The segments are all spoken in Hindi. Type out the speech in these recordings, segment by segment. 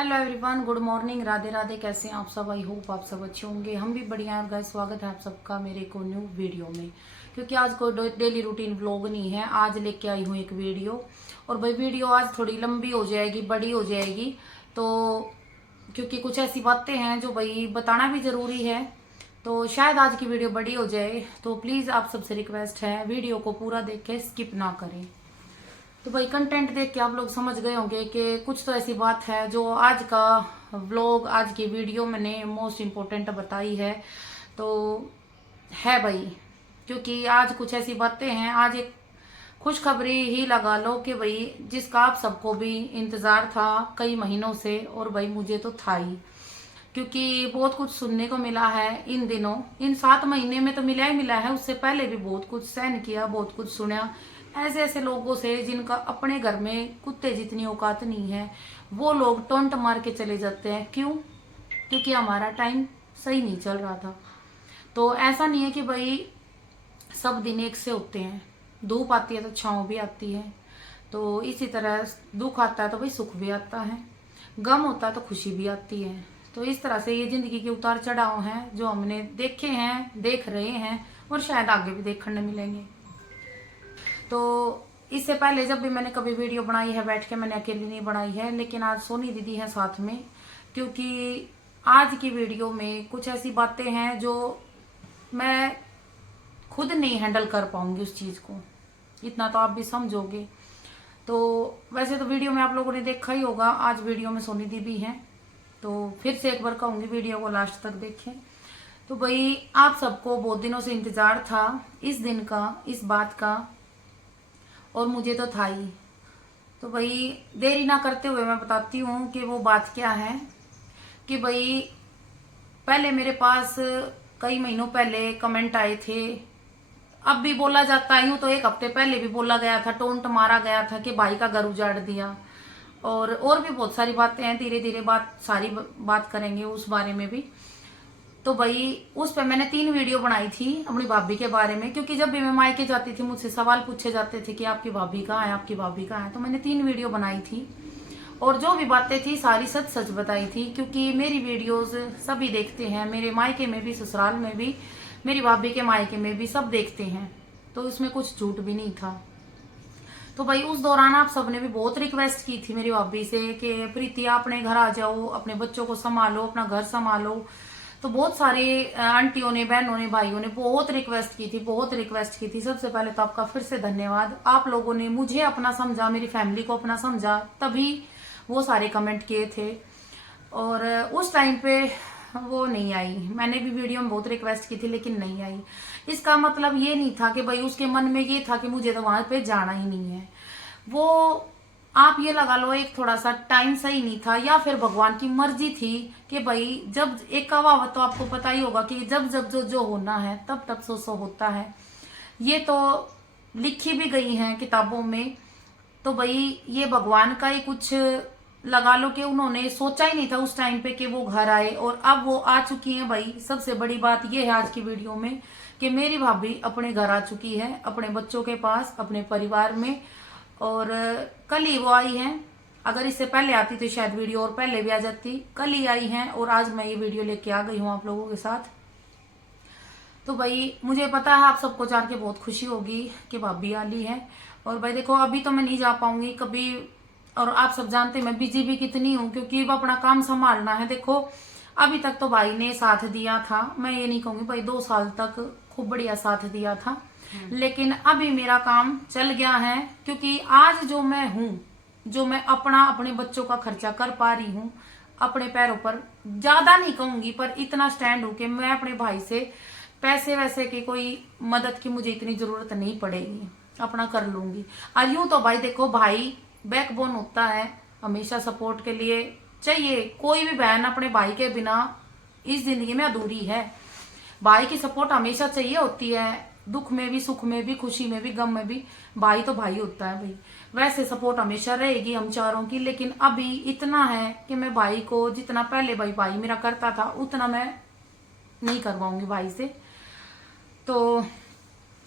Hello everyone, good morning, Radhe Radhe. कैसे हैं आप सब? आई होप आप सब अच्छे होंगे। हम भी बढ़िया हैं। गाइस, स्वागत है आप सबका मेरे को न्यू वीडियो में। क्योंकि आज कोई डेली रूटीन व्लॉग नहीं है, आज लेके आई हूँ एक वीडियो। और भाई वीडियो आज थोड़ी लंबी हो जाएगी, बड़ी हो जाएगी। तो क्योंकि कुछ ऐसी बातें हैं जो भाई बताना भी जरूरी है, तो शायद आज की वीडियो बड़ी हो जाए। तो प्लीज़ आप सबसे रिक्वेस्ट है, वीडियो को पूरा देख के स्किप ना करें। तो भाई कंटेंट देख के आप लोग समझ गए होंगे कि कुछ तो ऐसी बात है जो आज का व्लॉग, आज की वीडियो मैंने मोस्ट इम्पोर्टेंट बताई है। तो है भाई, क्योंकि आज कुछ ऐसी बातें हैं। आज एक खुशखबरी ही लगा लो कि भाई जिसका आप सबको भी इंतजार था कई महीनों से, और भाई मुझे तो था ही। क्योंकि बहुत कुछ सुनने को मिला है इन दिनों, इन 7 महीने में तो मिला ही मिला है। उससे पहले भी बहुत कुछ सहन किया, बहुत कुछ सुना ऐसे ऐसे लोगों से जिनका अपने घर में कुत्ते जितनी औकात नहीं है। वो लोग टोंट मार के चले जाते हैं। क्यों? क्योंकि हमारा टाइम सही नहीं चल रहा था। तो ऐसा नहीं है कि भाई सब दिन एक से होते हैं। धूप आती है तो छाँव भी आती है। तो इसी तरह दुख आता है तो भाई सुख भी आता है, गम होता है तो खुशी भी आती है। तो इस तरह से ये जिंदगी के उतार चढ़ाव हैं जो हमने देखे हैं, देख रहे हैं, और शायद आगे भी देखने मिलेंगे। तो इससे पहले जब भी मैंने कभी वीडियो बनाई है बैठ के, मैंने अकेली नहीं बनाई है, लेकिन आज सोनी दीदी है साथ में। क्योंकि आज की वीडियो में कुछ ऐसी बातें हैं जो मैं खुद नहीं हैंडल कर पाऊंगी उस चीज़ को, इतना तो आप भी समझोगे। तो वैसे तो वीडियो में आप लोगों ने देखा ही होगा, आज वीडियो में सोनी दीदी है। तो फिर से एक बार कहूंगी वीडियो को लास्ट तक देखें। तो भाई आप सबको बहुत दिनों से इंतजार था इस दिन का, इस बात का, और मुझे तो था ही। तो भाई देरी ना करते हुए मैं बताती हूँ कि वो बात क्या है। कि भाई पहले मेरे पास कई महीनों पहले कमेंट आए थे। अब भी बोला जाता है, यूं तो 1 हफ्ते पहले भी बोला गया था, टोंट मारा गया था कि भाई का घर उजाड़ दिया। और भी बहुत सारी बातें हैं, धीरे धीरे सारी बात करेंगे उस बारे में भी। तो भाई उस पे मैंने 3 वीडियो बनाई थी अपनी भाभी के बारे में। क्योंकि जब भी मैं मायके जाती थी मुझसे सवाल पूछे जाते थे कि आपकी भाभी कहाँ है, आपकी भाभी कहाँ है। तो मैंने 3 वीडियो बनाई थी, और जो भी बातें थी सारी सच सच बताई थी। क्योंकि मेरी वीडियोस सभी देखते हैं, मेरे मायके में भी, ससुराल में भी, मेरी भाभी के मायके में भी सब देखते हैं। तो इसमें कुछ झूठ भी नहीं था। तो भाई उस दौरान आप सबने भी बहुत रिक्वेस्ट की थी मेरी भाभी से कि प्रीति अपने घर आ जाओ, अपने बच्चों को संभालो, अपना घर संभालो। तो बहुत सारे आंटियों ने, बहनों ने, भाइयों ने बहुत रिक्वेस्ट की थी, बहुत रिक्वेस्ट की थी। सबसे पहले तो आपका फिर से धन्यवाद। आप लोगों ने मुझे अपना समझा, मेरी फैमिली को अपना समझा, तभी वो सारे कमेंट किए थे। और उस टाइम पे वो नहीं आई। मैंने भी वीडियो में बहुत रिक्वेस्ट की थी लेकिन नहीं आई। इसका मतलब ये नहीं था कि भाई उसके मन में ये था कि मुझे तो वहां पे जाना ही नहीं है। वो आप ये लगा लो एक थोड़ा सा टाइम सही नहीं था, या फिर भगवान की मर्जी थी कि भाई जब एक कहावत तो आपको पता ही होगा कि जब जब जो होना है तब तब सो होता है। ये तो लिखी भी गई है किताबों में। तो भाई ये भगवान का ही कुछ लगा लो कि उन्होंने सोचा ही नहीं था उस टाइम पे कि वो घर आए, और अब वो आ चुकी हैं। भाई सबसे बड़ी बात ये है आज की वीडियो में कि मेरी भाभी अपने घर आ चुकी है, अपने बच्चों के पास, अपने परिवार में। और कल ही वो आई हैं। अगर इससे पहले आती तो शायद वीडियो और पहले भी आ जाती। कल ही आई हैं और आज मैं ये वीडियो लेके आ गई हूँ आप लोगों के साथ। तो भाई मुझे पता है आप सबको जान के बहुत खुशी होगी कि भाभी आली है। और भाई देखो अभी तो मैं नहीं जा पाऊंगी कभी, और आप सब जानते हैं मैं बिजी भी कितनी हूँ, क्योंकि अब अपना काम संभालना है। देखो अभी तक तो भाई ने साथ दिया था, मैं ये नहीं कहूंगी भाई 2 साल तक खूब बढ़िया साथ दिया था, लेकिन अभी मेरा काम चल गया है। क्योंकि आज जो मैं हूँ, जो मैं अपने बच्चों का खर्चा कर पा रही हूँ अपने पैरों पर, ज्यादा नहीं कहूंगी पर इतना स्टैंड हूँ कि मैं अपने भाई से पैसे वैसे की कोई मदद की मुझे इतनी जरूरत नहीं पड़ेगी, अपना कर लूंगी। और यूं तो भाई देखो भाई बैकबोन होता है, हमेशा सपोर्ट के लिए चाहिए। कोई भी बहन अपने भाई के बिना इस जिंदगी में अधूरी है। भाई की सपोर्ट हमेशा चाहिए होती है, दुख में भी, सुख में भी, खुशी में भी, गम में भी। भाई तो भाई होता है भाई। वैसे सपोर्ट हमेशा रहेगी हम चारों की, लेकिन अभी इतना है कि मैं भाई को जितना पहले भाई मेरा करता था उतना मैं नहीं करवाऊंगी भाई से। तो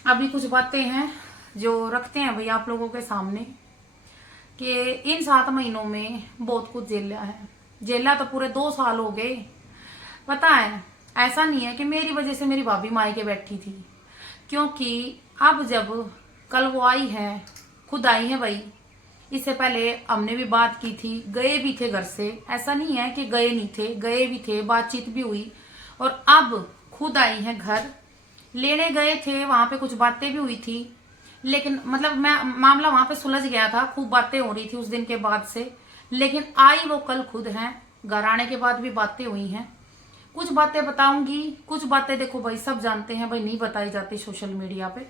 अभी कुछ बातें हैं जो रखते हैं भाई आप लोगों के सामने कि इन 7 महीनों में बहुत कुछ झेला है। जेला तो पूरे 2 साल हो गए। पता है, ऐसा नहीं है कि मेरी वजह से मेरी भाभी मायके बैठी थी, क्योंकि अब जब कल वो आई है, खुद आई है भाई। इससे पहले हमने भी बात की थी, गए भी थे घर से, ऐसा नहीं है कि गए नहीं थे, गए भी थे, बातचीत भी हुई। और अब खुद आई है घर, लेने गए थे, वहां पे कुछ बातें भी हुई थी, लेकिन मतलब मैं मामला वहां पे सुलझ गया था, खूब बातें हो रही थी उस दिन के बाद से। लेकिन आई वो कल खुद है, घर आने के बाद भी बातें हुई हैं। कुछ बातें बताऊंगी, कुछ बातें देखो भाई सब जानते हैं भाई, नहीं बताई जाती सोशल मीडिया पे।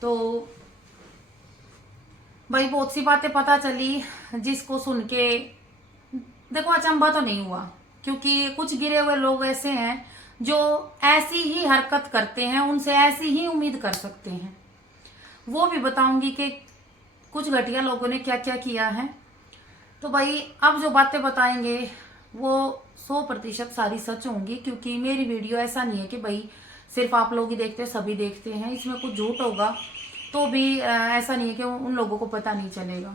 तो भाई बहुत सी बातें पता चली, जिसको सुन के देखो अचंभा तो नहीं हुआ, क्योंकि कुछ गिरे हुए लोग ऐसे हैं जो ऐसी ही हरकत करते हैं, उनसे ऐसी ही उम्मीद कर सकते हैं। वो भी बताऊंगी कि कुछ घटिया लोगों ने क्या क्या किया है। तो भाई अब जो बातें बताएंगे वो 100% सारी सच होंगी, क्योंकि मेरी वीडियो ऐसा नहीं है कि भाई सिर्फ आप लोग ही देखते हैं, सभी देखते हैं। इसमें कुछ झूठ होगा तो भी ऐसा नहीं है कि उन लोगों को पता नहीं चलेगा।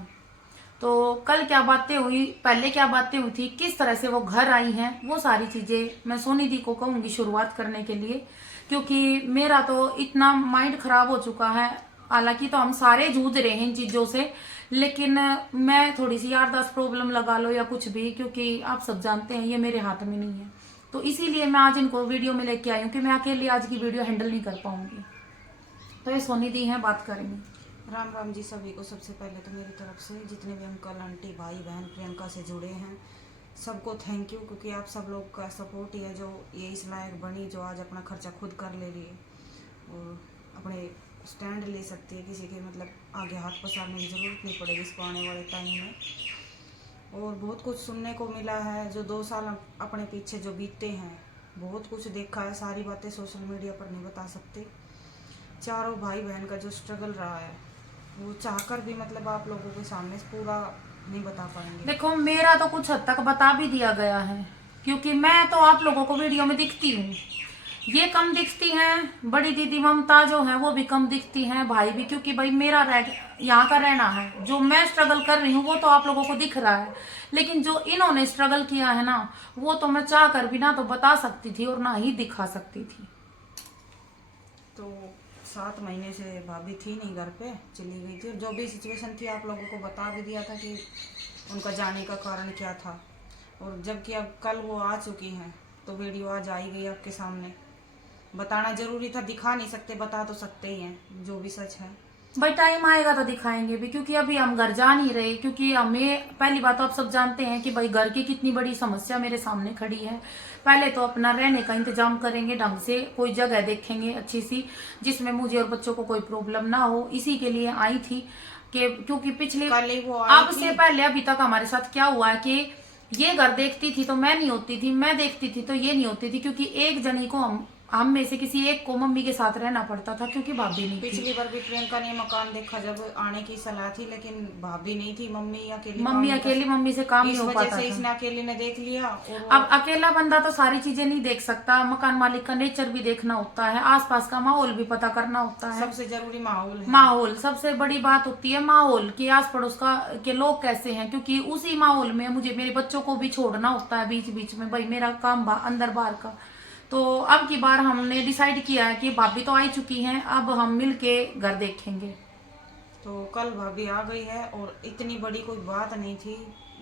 तो कल क्या बातें हुई, पहले क्या बातें हुई थी, किस तरह से वो घर आई हैं, वो सारी चीजें मैं सोनी दी को कहूंगी शुरुआत करने के लिए, क्योंकि मेरा तो इतना माइंड खराब हो चुका है। हालांकि तो हम सारे जूझ रहे हैं इन चीजों से, लेकिन मैं थोड़ी सी यारदाश्त प्रॉब्लम लगा लो या कुछ भी, क्योंकि आप सब जानते हैं ये मेरे हाथ में नहीं है। तो इसीलिए मैं आज इनको वीडियो में लेके आई हूँ कि मैं अकेले आज की वीडियो हैंडल नहीं कर पाऊंगी। तो ये सोनी दी हैं, बात करेंगे। राम राम जी सभी को। सबसे पहले तो मेरी तरफ से जितने भी अंकल आंटी भाई बहन प्रियंका से जुड़े हैं सबको थैंक यू, क्योंकि आप सब लोग का सपोर्ट ही है जो ये इस लायक बनी, जो आज अपना खर्चा खुद कर ले रही है और अपने स्टैंड ले सकती है, किसी के मतलब आगे हाथ पसारने की ज़रूरत नहीं पड़ेगी इसको आने वाले टाइम में। और बहुत कुछ सुनने को मिला है, जो 2 साल अपने पीछे जो बीते हैं बहुत कुछ देखा है, सारी बातें सोशल मीडिया पर नहीं बता सकते। चारों भाई बहन का जो स्ट्रगल रहा है वो चाहकर भी मतलब आप लोगों के सामने पूरा नहीं बता पाएंगे। देखो मेरा तो कुछ हद तक बता भी दिया गया है, क्योंकि मैं तो आप लोगों को वीडियो में दिखती हूँ, ये कम दिखती हैं, बड़ी दीदी ममता जो है वो भी कम दिखती हैं, भाई भी, क्योंकि भाई मेरा यहाँ का रहना है, जो मैं स्ट्रगल कर रही हूँ वो तो आप लोगों को दिख रहा है, लेकिन जो इन्होंने स्ट्रगल किया है ना, वो तो मैं चाह कर भी ना तो बता सकती थी और ना ही दिखा सकती थी। तो 7 महीने से भाभी थी नहीं, घर पे चली गई थी, और जो भी सिचुएशन थी आप लोगों को बता भी दिया था कि उनका जाने का कारण क्या था। और जबकि अब कल वो आ चुकी हैं तो वीडियो आज आई गई आपके सामने। बताना जरूरी था, दिखा नहीं सकते, बता तो सकते ही हैं जो भी सच है। भाई टाइम आएगा तो दिखाएंगे भी, क्योंकि अभी हम घर जा नहीं रहे, क्योंकि हमें पहली बात तो आप सब जानते हैं कि भाई घर की कितनी बड़ी समस्या मेरे सामने खड़ी है। पहले तो अपना रहने का इंतजाम करेंगे ढंग से, कोई जगह देखेंगे अच्छी सी जिसमें मुझे और बच्चों को कोई प्रॉब्लम ना हो। इसी के लिए आई थी कि क्योंकि पिछले अब से पहले अभी तक हमारे साथ क्या हुआ है कि ये घर देखती थी तो मैं नहीं होती थी, मैं देखती थी तो ये नहीं होती थी, क्योंकि एक जनी को हम में से किसी एक को मम्मी के साथ रहना पड़ता था, क्योंकि भाभी नहीं थी। पिछली बार भी प्रियंका ने मकान देखा जब आने की सलाह थी, लेकिन भाभी नहीं थी, मम्मी अकेली मम्मी से काम नहीं हो पाता इस वजह से इसने अकेले ने देख लिया। और अब अकेला बंदा तो सारी चीजें नहीं देख सकता, मकान मालिक का नेचर भी देखना होता है, आसपास का माहौल भी पता करना होता है। सबसे जरूरी माहौल है। माहौल सबसे बड़ी बात होती है, माहौल कि आस पड़ोस का के लोग कैसे हैं, क्योंकि उसी माहौल में मुझे मेरे बच्चों को भी छोड़ना होता है बीच बीच में, भाई मेरा काम अंदर बाहर का। तो अब की बार हमने डिसाइड किया है कि भाभी तो आ चुकी हैं, अब हम मिल के घर देखेंगे। तो कल भाभी आ गई है और इतनी बड़ी कोई बात नहीं थी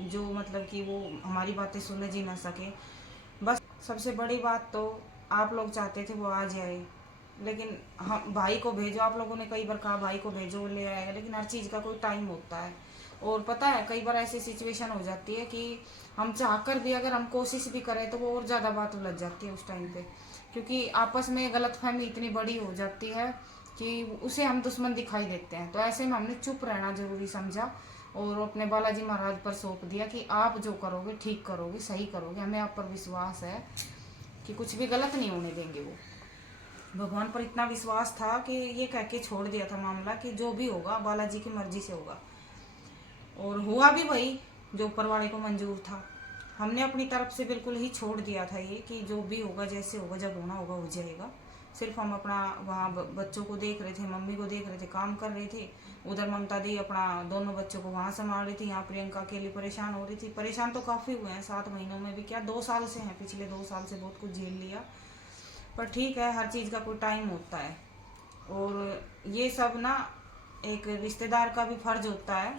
जो मतलब कि वो हमारी बातें सुन जी ना सके। बस सबसे बड़ी बात तो आप लोग चाहते थे वो आ जाए, लेकिन हम भाई को भेजो, आप लोगों ने कई बार कहा भाई को भेजो ले आएगा, लेकिन हर चीज़ का कोई टाइम होता है। और पता है कई बार ऐसी सिचुएशन हो जाती है कि हम चाहकर भी अगर हम कोशिश भी करें तो वो और ज़्यादा बात उलझ जाती है उस टाइम पे, क्योंकि आपस में गलतफहमी इतनी बड़ी हो जाती है कि उसे हम दुश्मन दिखाई देते हैं। तो ऐसे में हमने चुप रहना जरूरी समझा और अपने बालाजी महाराज पर सौंप दिया कि आप जो करोगे ठीक करोगे, सही करोगे, हमें आप पर विश्वास है कि कुछ भी गलत नहीं होने देंगे। वो भगवान पर इतना विश्वास था कि ये कह के छोड़ दिया था मामला कि जो भी होगा बालाजी की मर्जी से होगा, और हुआ भी वही जो ऊपर वाले को मंजूर था। हमने अपनी तरफ से बिल्कुल ही छोड़ दिया था ये कि जो भी होगा जैसे होगा जब होना होगा हो जाएगा, सिर्फ हम अपना वहाँ बच्चों को देख रहे थे, मम्मी को देख रहे थे, काम कर रहे थे। उधर ममता दी अपना दोनों बच्चों को वहाँ संभाल रही थी, यहाँ प्रियंका अकेली परेशान हो रही थी। परेशान तो काफ़ी हुए हैं 7 महीनों में भी, क्या 2 साल से हैं, पिछले 2 साल से बहुत कुछ झेल लिया। पर ठीक है, हर चीज़ का कोई टाइम होता है। और ये सब ना एक रिश्तेदार का भी फर्ज होता है,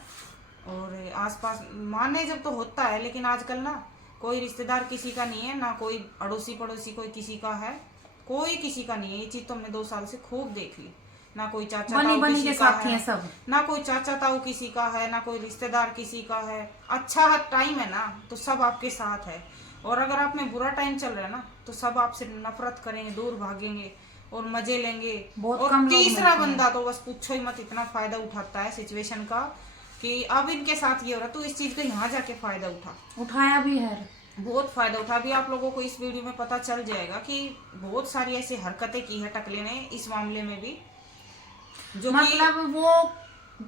और आसपास माने जब तो होता है, लेकिन आजकल ना कोई रिश्तेदार किसी का नहीं है, ना कोई अड़ोसी पड़ोसी कोई किसी का है, कोई किसी का नहीं है। ये चीज तो हमने 2 साल से खूब देख ली। ना कोई चाचा बनी ताऊ बनी किसी के का साथी है, हैं सब। ना कोई चाचा ताऊ किसी का है, ना कोई रिश्तेदार किसी का है। अच्छा टाइम है ना तो सब आपके साथ है, और अगर आप में बुरा टाइम चल रहा है ना तो सब आपसे नफरत करेंगे, दूर भागेंगे और मजे लेंगे। बहुत और कम लोग तीसरा मिलते हैं। बंदा तो बस पूछो ही मत, इतना फायदा उठाता है सिचुएशन का कि अब इनके साथ ये हो रहा, तो इस चीज का यहाँ जाके फायदा उठाया भी है। बहुत फायदा उठा। अभी आप लोगों को इस वीडियो में पता चल जाएगा कि बहुत सारी ऐसी हरकतें की है टकले ने इस मामले में भी, जो मतलब वो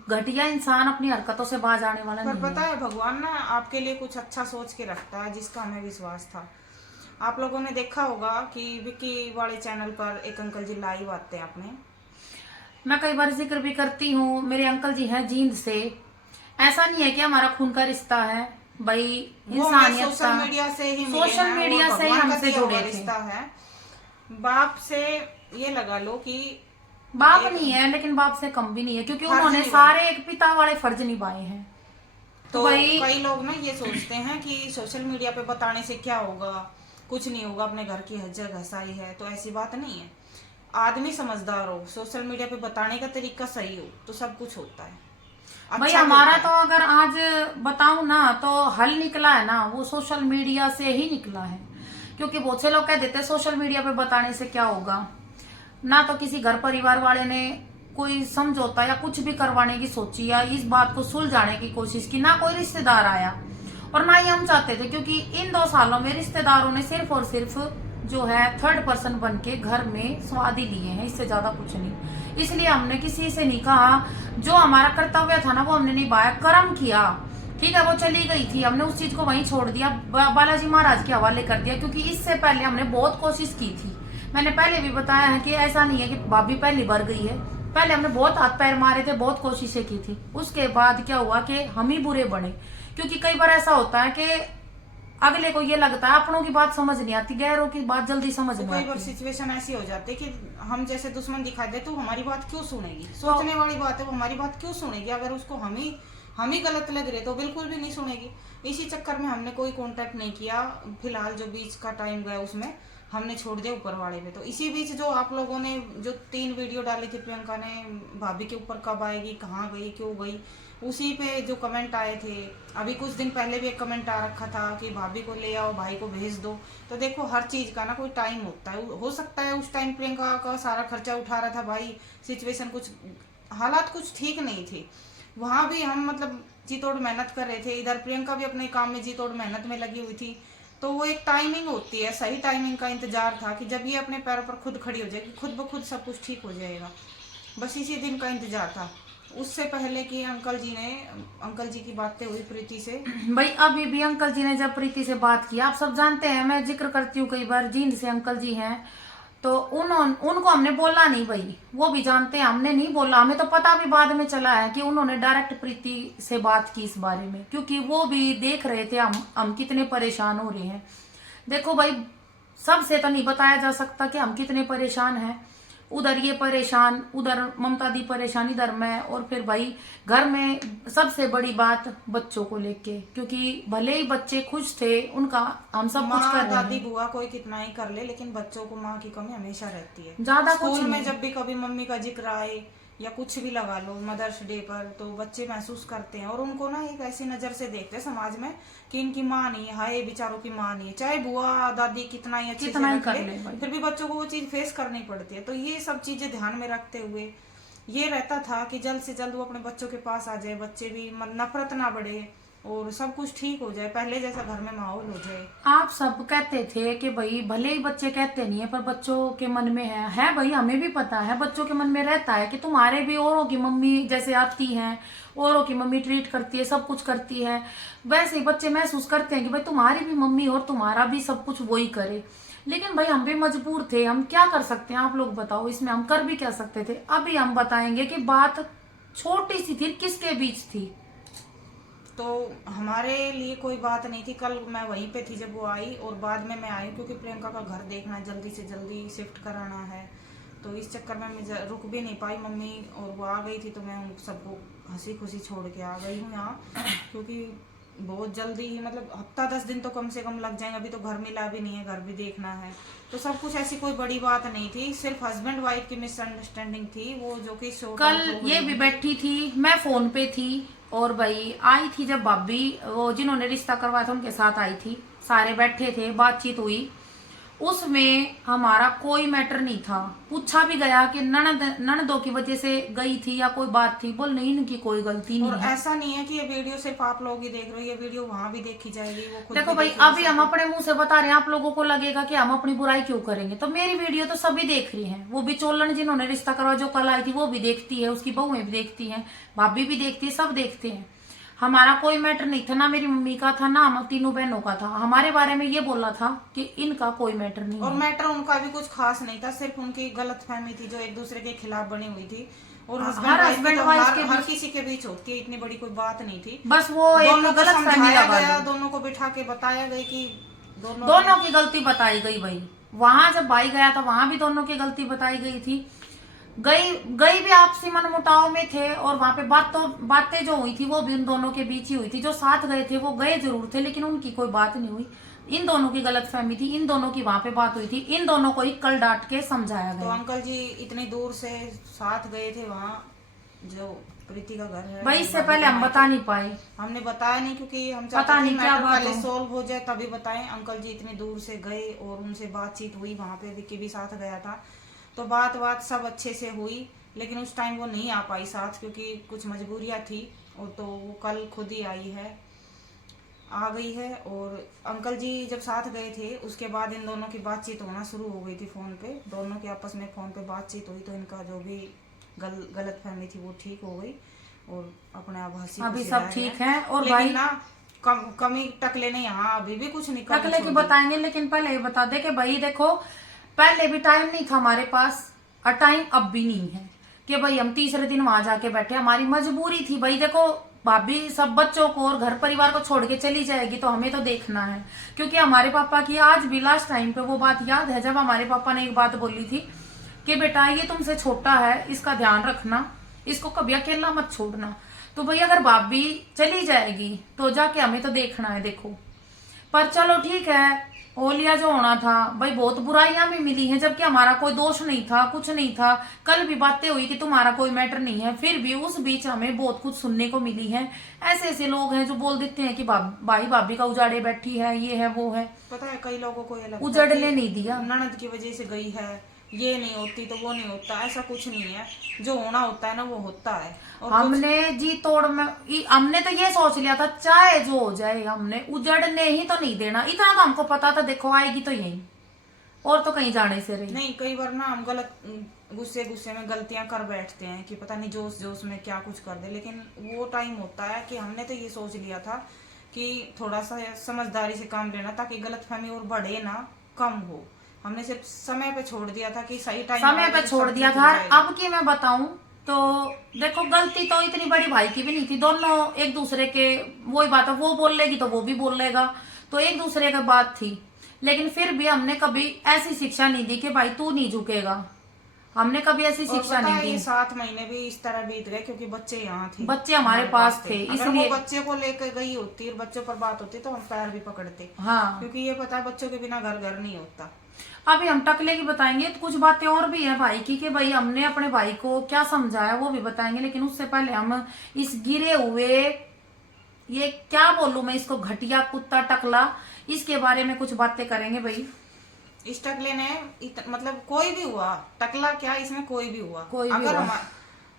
घटिया इंसान अपनी हरकतों से बाज आने वाला पर नहीं पता है। है भगवान ना आपके लिए कुछ अच्छा सोच के रखता है, जिसका हमें विश्वास था। आप लोगों ने देखा होगा कि विक्की वाले चैनल पर एक अंकल जी लाइव आते हैं अपने। मैं कई बार जिक्र भी करती हूँ, मेरे अंकल जी हैं जींद से। ऐसा नहीं है कि हमारा खून का रिश्ता है भाई, वो हमें इंसानियत सोशल का। मीडिया से ही मिले सोशल हैं, मीडिया और से ही भगवान का हमसे दिया हुआ जुड़े थे। रिश्ता है। बाप से ये लगा लो कि बाप नहीं है, लेकिन बाप से कम भी नहीं है, क्योंकि फर्ज उन्होंने निभाए। सारे एक पिता वाले फर्ज निभाए हैं। तो भाई कई लोग ना ये सोचते हैं कि सोशल मीडिया पे बताने से क्या होगा, कुछ नहीं होगा, अपने घर की हज्जा घसाई है। तो ऐसी बात नहीं है। आदमी समझदार हो, सोशल मीडिया पे बताने का तरीका सही हो, तो सब कुछ होता है। भाई अच्छा भी हमारा होता तो है। अगर आज बताऊं ना तो हल निकला है ना, वो सोशल मीडिया से ही निकला है। क्योंकि बहुत से लोग कह देते हैं सोशल मीडिया पे बताने से क्या होगा। ना तो किसी घर परिवार वाले ने कोई समझौता या कुछ भी करवाने की सोची या इस बात को सुलझाने की कोशिश की, ना कोई रिश्तेदार आया, और ना ही हम चाहते थे। क्योंकि इन 2 सालों में रिश्तेदारों ने सिर्फ और सिर्फ जो है थर्ड पर्सन बन के घर में स्वाद ही लिए हैं, इससे ज्यादा कुछ नहीं। इसलिए हमने किसी से नहीं कहा, जो हमारा कर्तव्य था ना वो हमने निभाया, कर्म किया। ठीक है, वो चली गई थी, हमने उस चीज को वहीं छोड़ दिया, बालाजी महाराज के हवाले कर दिया। क्योंकि इससे पहले हमने बहुत कोशिश की थी। मैंने पहले भी बताया है कि ऐसा नहीं है कि भाभी पहली बार गई है, पहले हमने बहुत हाथ पैर मारे थे, बहुत कोशिशें की थी। उसके बाद क्या हुआ कि हम ही बुरे बने। क्योंकि कई बार ऐसा होता है कि अगले को ये लगता है, अपनों की बात समझ नहीं आती, गैरों की बात जल्दी समझ तो नहीं कई बार आती। सिचुएशन ऐसी हो जाती है कि हम जैसे दुश्मन दिखा दे तो हमारी बात क्यों सुनेगी। सोचने वाली बात है, वो हमारी बात क्यों सुनेगी। अगर उसको हम ही गलत लग रहे तो बिल्कुल भी नहीं सुनेगी। इसी चक्कर में हमने कोई कांटेक्ट नहीं किया। फिलहाल जो बीच का टाइम गया उसमें हमने छोड़ दिया ऊपर वाले पे। तो इसी बीच जो आप लोगों ने जो 3 वीडियो डाली थी प्रियंका ने, भाभी के ऊपर कब आएगी, कहाँ गई, क्यों गई, उसी पे जो कमेंट आए थे। अभी कुछ दिन पहले भी एक कमेंट आ रखा था कि भाभी को ले आओ, भाई को भेज दो। तो देखो हर चीज का ना कोई टाइम होता है। हो सकता है उस टाइम प्रियंका का सारा खर्चा उठा रहा था भाई, सिचुएशन कुछ हालात कुछ ठीक नहीं थे। वहां भी हम मतलब जी तोड़ मेहनत कर रहे थे, इधर प्रियंका भी अपने काम में जी तोड़ मेहनत में लगी हुई थी। तो वो एक टाइमिंग होती है, सही टाइमिंग का इंतजार था कि जब ये अपने पैरों पर खुद खड़ी हो जाएगी, खुद ब खुद सब कुछ ठीक हो जाएगा। बस इसी दिन का इंतजार था। उससे पहले कि अंकल जी की बातें हुई प्रीति से। भाई अभी भी अंकल जी ने जब प्रीति से बात की, आप सब जानते हैं, मैं जिक्र करती हूँ कई बार, जींद से अंकल जी हैं, तो उनको हमने बोला नहीं भाई, वो भी जानते हैं हमने नहीं बोला। हमें तो पता भी बाद में चला है कि उन्होंने डायरेक्ट प्रीति से बात की इस बारे में, क्योंकि वो भी देख रहे थे हम कितने परेशान हो रहे हैं। देखो भाई, सबसे तो नहीं बताया जा सकता कि हम कितने परेशान हैं। उधर ये परेशान, उधर ममता दी परेशान, इधर मैं, और फिर भाई घर में सबसे बड़ी बात बच्चों को लेके। क्योंकि भले ही बच्चे खुश थे, उनका हम सब कुछ कर माँ रहे दादी हैं। बुआ कोई कितना ही कर ले, लेकिन बच्चों को माँ की कमी हमेशा रहती है। ज्यादा कुछ स्कूल में नहीं। जब भी कभी मम्मी का जिक्र आए या कुछ भी लगा लो मदर्स डे पर, तो बच्चे महसूस करते हैं और उनको ना एक ऐसी नजर से देखते हैं समाज में कि इनकी माँ नहीं है, हाय बेचारों की माँ नहीं है। चाहे बुआ दादी कितना ही अच्छे कितना से ही रख कर ले, ले भाई। फिर भी बच्चों को वो चीज फेस करनी पड़ती है। तो ये सब चीजें ध्यान में रखते हुए ये रहता था कि जल्द से जल्द वो अपने बच्चों के पास आ जाए, बच्चे भी नफरत ना बढ़े और सब कुछ ठीक हो जाए, पहले जैसा घर में माहौल हो जाए। आप सब कहते थे कि भाई भले ही बच्चे कहते नहीं है, पर बच्चों के मन में है भाई, हमें भी पता है, बच्चों के मन में रहता है कि तुम्हारे भी औरों की मम्मी जैसे आती हैं, औरों की मम्मी ट्रीट करती है, सब कुछ करती है, वैसे ही बच्चे महसूस करते हैं कि भाई तुम्हारी भी मम्मी और तुम्हारा भी सब कुछ वही करे। लेकिन भाई हम भी मजबूर थे, हम क्या कर सकते हैं आप लोग बताओ, इसमें हम कर भी क्या सकते थे। अभी हम बताएंगे कि बात छोटी सी थी, किसके बीच थी। तो हमारे लिए कोई बात नहीं थी। कल मैं वहीं पे थी जब वो आई, और बाद में मैं आई क्योंकि प्रियंका का घर देखना है, जल्दी से जल्दी शिफ्ट कराना है। तो इस चक्कर में मैं रुक भी नहीं पाई मम्मी, और वो आ गई थी तो मैं उन सबको हंसी खुशी छोड़ के आ गई हूँ यहाँ, क्योंकि बहुत जल्दी ही मतलब हफ्ता 10 दिन तो कम से कम लग जाएंगे। अभी तो घर मिला भी नहीं है, घर भी देखना है। तो सब कुछ ऐसी कोई बड़ी बात नहीं थी, सिर्फ हस्बैंड वाइफ की मिसअंडरस्टैंडिंग थी वो, जो कि कल ये भी बैठी थी, मैं फोन पे थी, और भाई आई थी जब भाभी वो जिन्होंने रिश्ता करवाया था उनके साथ आई थी, सारे बैठे थे, बातचीत हुई, उसमें हमारा कोई मैटर नहीं था। पूछा भी गया कि ननदों की वजह से गई थी या कोई बात थी, बोल नहीं, इनकी कोई गलती नहीं और है। ऐसा नहीं है कि ये वीडियो सिर्फ आप लोग ही देख रहे हो, ये वीडियो वहां भी देखी जाएगी, वो खुद देखो भी भाई, देखेगी, अभी हम अपने मुंह से बता रहे हैं, आप लोगों को लगेगा कि हम अपनी बुराई क्यों करेंगे। तो मेरी वीडियो तो सभी देख रही हैं, वो बिचौलन जिन्होंने रिश्ता करवा जो कल आई थी वो भी देखती है, उसकी बहुएं भी देखती हैं, भाभी भी देखती है, सब देखते हैं। हमारा कोई मैटर नहीं था, ना मेरी मम्मी का था, ना हम तीनों बहनों का था। हमारे बारे में ये बोला था कि इनका कोई मैटर नहीं और है। मैटर उनका भी कुछ खास नहीं था, सिर्फ उनकी गलतफहमी थी जो एक दूसरे के खिलाफ बनी हुई थी। और हर हस्बैंड वाइफ हस्बैंड तो वाइफ के हर बीच किसी के बीच होती है, इतनी बड़ी कोई बात नहीं थी। बस वो एक दोनों को गलत फहमी समझाया लगा गया, दी। दोनों को बिठा के बताया गया कि दोनों की गलती बताई गई भाई। वहां जब भाई गया था वहां भी दोनों की गलती बताई गई थी। गई गई भी आपसी मनमुटाव में थे, और वहां पे बातें जो हुई थी वो भी उन दोनों के बीच ही हुई थी। जो साथ गए थे वो गए जरूर थे, लेकिन उनकी कोई बात नहीं हुई। इन दोनों की गलतफहमी थी, इन दोनों की वहां पे बात हुई थी, इन दोनों को ही कल डांट के समझाया तो गया। अंकल जी इतनी दूर से साथ गए थे वहाँ, जो प्रीति का घर है भाई इससे भाभी पहले के हम मायके। बता नहीं पाए, हमने बताया नहीं क्योंकि हम पता चाहते थे नहीं क्या मैटर बात पहले हो। सॉल्व हो जाए तभी बताएं। अंकल जी इतनी दूर से गए और उनसे बातचीत हुई, वहां पे विक्की भी साथ गया था, तो बात सब अच्छे से हुई। लेकिन उस टाइम वो नहीं आ पाई साथ, क्योंकि कुछ मजबूरियां थी, और तो वो कल खुद ही आ गई है। और अंकल जी जब साथ गए थे उसके बाद इन दोनों की बातचीत होना शुरू हो गई थी फोन पे, दोनों की आपस में फोन पे बातचीत हुई, तो इनका जो भी गलतफहमी थी वो ठीक हो गई, और अपने आप हंसी अभी खुशी सब रह ठीक गए। है। और लेकिन भाई ना कमी टकले ने यहाँ अभी भी कुछ नहीं टकले की बताएंगे, लेकिन पहले ये बता दे कि भाई देखो, पहले भी टाइम नहीं था हमारे पास, और टाइम अब भी नहीं है कि भाई हम तीसरे दिन वहां जाके बैठे। हमारी मजबूरी थी भाई। देखो भाभी सब बच्चों को और घर परिवार को छोड़ के चली जाएगी तो हमें तो देखना है, क्योंकि हमारे पापा की आज भी लास्ट टाइम पे वो बात याद है जब हमारे पापा ने एक बात बोली थी कि बेटा ये तुमसे छोटा है, इसका ध्यान रखना, इसको कभी अकेला मत छोड़ना। तो भाई अगर भाभी चली जाएगी तो जाके हमें तो देखना है। देखो पर चलो ठीक है, ओलिया जो होना था भाई, बहुत बुराइयां भी मिली हैं, जबकि हमारा कोई दोष नहीं था, कुछ नहीं था। कल भी बातें हुई कि तुम्हारा कोई मैटर नहीं है, फिर भी उस बीच हमें बहुत कुछ सुनने को मिली है। ऐसे ऐसे लोग हैं जो बोल देते हैं कि भाई भाभी का उजाड़े बैठी है, ये है वो है। पता है कई लोगों को ये लगता है उजड़ने कि नहीं दिया, ननद की वजह से गई है, ये नहीं होती तो वो नहीं होता, ऐसा कुछ नहीं है। जो होना होता है ना वो होता है। और हमने जी तोड़ में हमने तो ये सोच लिया था चाहे जो हो जाए हमने उजड़ने ही तो नहीं देना, इतना तो हमको पता था। देखो आएगी तो यही, और तो कहीं जाने से रही नहीं, कई बार ना हम गलत गुस्से में गलतियां कर बैठते हैं कि पता नहीं जोश में क्या कुछ कर दे। लेकिन वो टाइम होता है कि हमने तो ये सोच लिया था कि थोड़ा सा समझदारी से काम लेना, ताकि गलतफहमी और बढ़े ना, कम हो। हमने सिर्फ समय पे छोड़ दिया था कि सही टाइम समय पे छोड़ दिया था। अब की मैं बताऊं तो देखो गलती तो इतनी बड़ी भाई की भी नहीं थी, दोनों एक दूसरे के, वही बात है, वो बोल लेगी तो वो भी बोल लेगा, तो एक दूसरे की बात थी। लेकिन फिर भी हमने कभी ऐसी शिक्षा नहीं दी कि भाई तू नहीं झुकेगा, हमने कभी ऐसी शिक्षा नहीं दी। 7 महीने भी इस तरह बीत गए क्योंकि बच्चे यहाँ थे, बच्चे हमारे पास थे, अगर इसलिए वो बच्चे को लेकर गई होती और बच्चों पर बात होती तो हम पैर भी पकड़ते। हाँ, क्योंकि ये पता है बच्चों के बिना घर नहीं होता। अभी हम टकले की बताएंगे, तो कुछ बातें और भी है भाई की कि भाई हमने अपने भाई को क्या समझाया वो भी बताएंगे। लेकिन उससे पहले हम इस गिरे हुए, ये क्या बोलूं मैं इसको, घटिया कुत्ता टकला, इसके बारे में कुछ बातें करेंगे भाई। इस टकले ने मतलब कोई भी हुआ, टकला क्या, इसमें कोई भी हुआ, कोई भी अगर हुआ।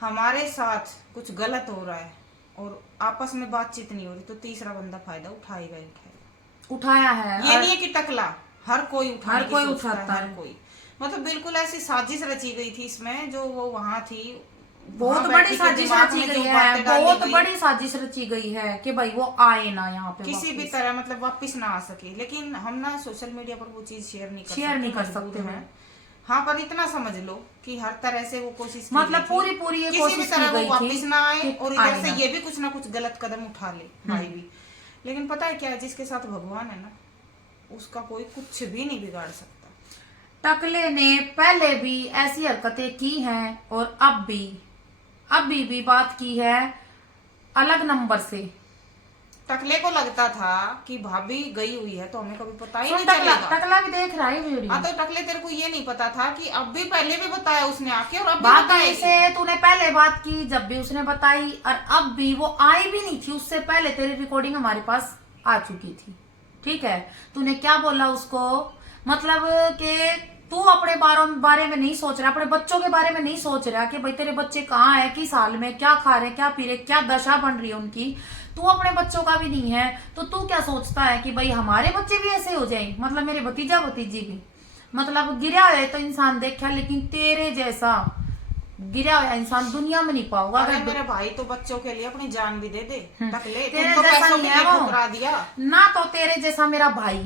हमारे साथ कुछ गलत हो रहा है और आपस में बातचीत नहीं हो रही, तो तीसरा बंदा फायदा उठाएगा ही उठाएगा। उठाया है, ये नहीं है कि टकला, हर कोई उठाने हर की कोई सोचता है, उठाता हर है। कोई, मतलब बिल्कुल ऐसी साजिश रची गई थी इसमें। जो वो वहां थी बहुत वहाँ बड़ी बैठी के साजिश दिमाग रची में गई जो है, बातें डाली बहुत गई, बड़ी साजिश रची गई है कि भाई वो आए ना यहाँ पे किसी भी वापस। तरह मतलब वापस ना आ सके। लेकिन हम ना सोशल मीडिया पर वो चीज शेयर नहीं कर सकते मजबूर हैं। हैं। हाँ, पर इतना समझ लो कि हर तरह से वो कोशिश की मतलब गई थी, पूरी ये किसी भी कोशिश तरह की वो गई वापस थी ना आए कि और इधर आए से ना। ये भी कुछ ना कुछ गलत कदम उठा ले भाई भी। लेकिन पता है क्या है, जिसके साथ भगवान है ना, उसका कोई कुछ भी नहीं बिगाड़ सकता। टकले ने पहले भी ऐसी हरकतें की हैं और अभी भी बात की है अलग नंबर से। टकले को लगता था कि भाभी गई हुई है तो हमें कभी पता ही सुन, नहीं टकला चलेगा। टकला भी देख रहा है वीडियो। हाँ, तो टकले तेरे को ये नहीं पता था कि अब भी पहले भी बताया उसने आके और अब भी भाभी बताएगी। से तूने पहले बात की जब भी उसने बताई, और अब भी वो आई भी नहीं थी, उससे पहले तेरी रिकॉर्डिंग हमारे पास आ चुकी थी। ठीक है, तूने क्या बोला उसको, मतलब कि तू अपने बारे में नहीं सोच रहा, अपने बच्चों के बारे में नहीं सोच रहा कि भाई तेरे बच्चे कहाँ है, किस हाल में, क्या खा रहे, क्या पी रहे, क्या दशा बन रही है उनकी। तू अपने बच्चों का भी नहीं है तो तू क्या सोचता है कि भाई हमारे बच्चे भी ऐसे हो जाएं, मतलब मेरे भतीजा भतीजी भी। मतलब गिरा है तो इंसान देखा, लेकिन तेरे जैसा गिरा हुआ इंसान दुनिया में नहीं पाओगा। अरे अगर मेरे भाई तो बच्चों के लिए अपनी जान भी दे दे। टकले तेरे तुम तो जैसा पैसों नहीं के है लिए वो। ठुकरा दिया। ना तो तेरे जैसा मेरा भाई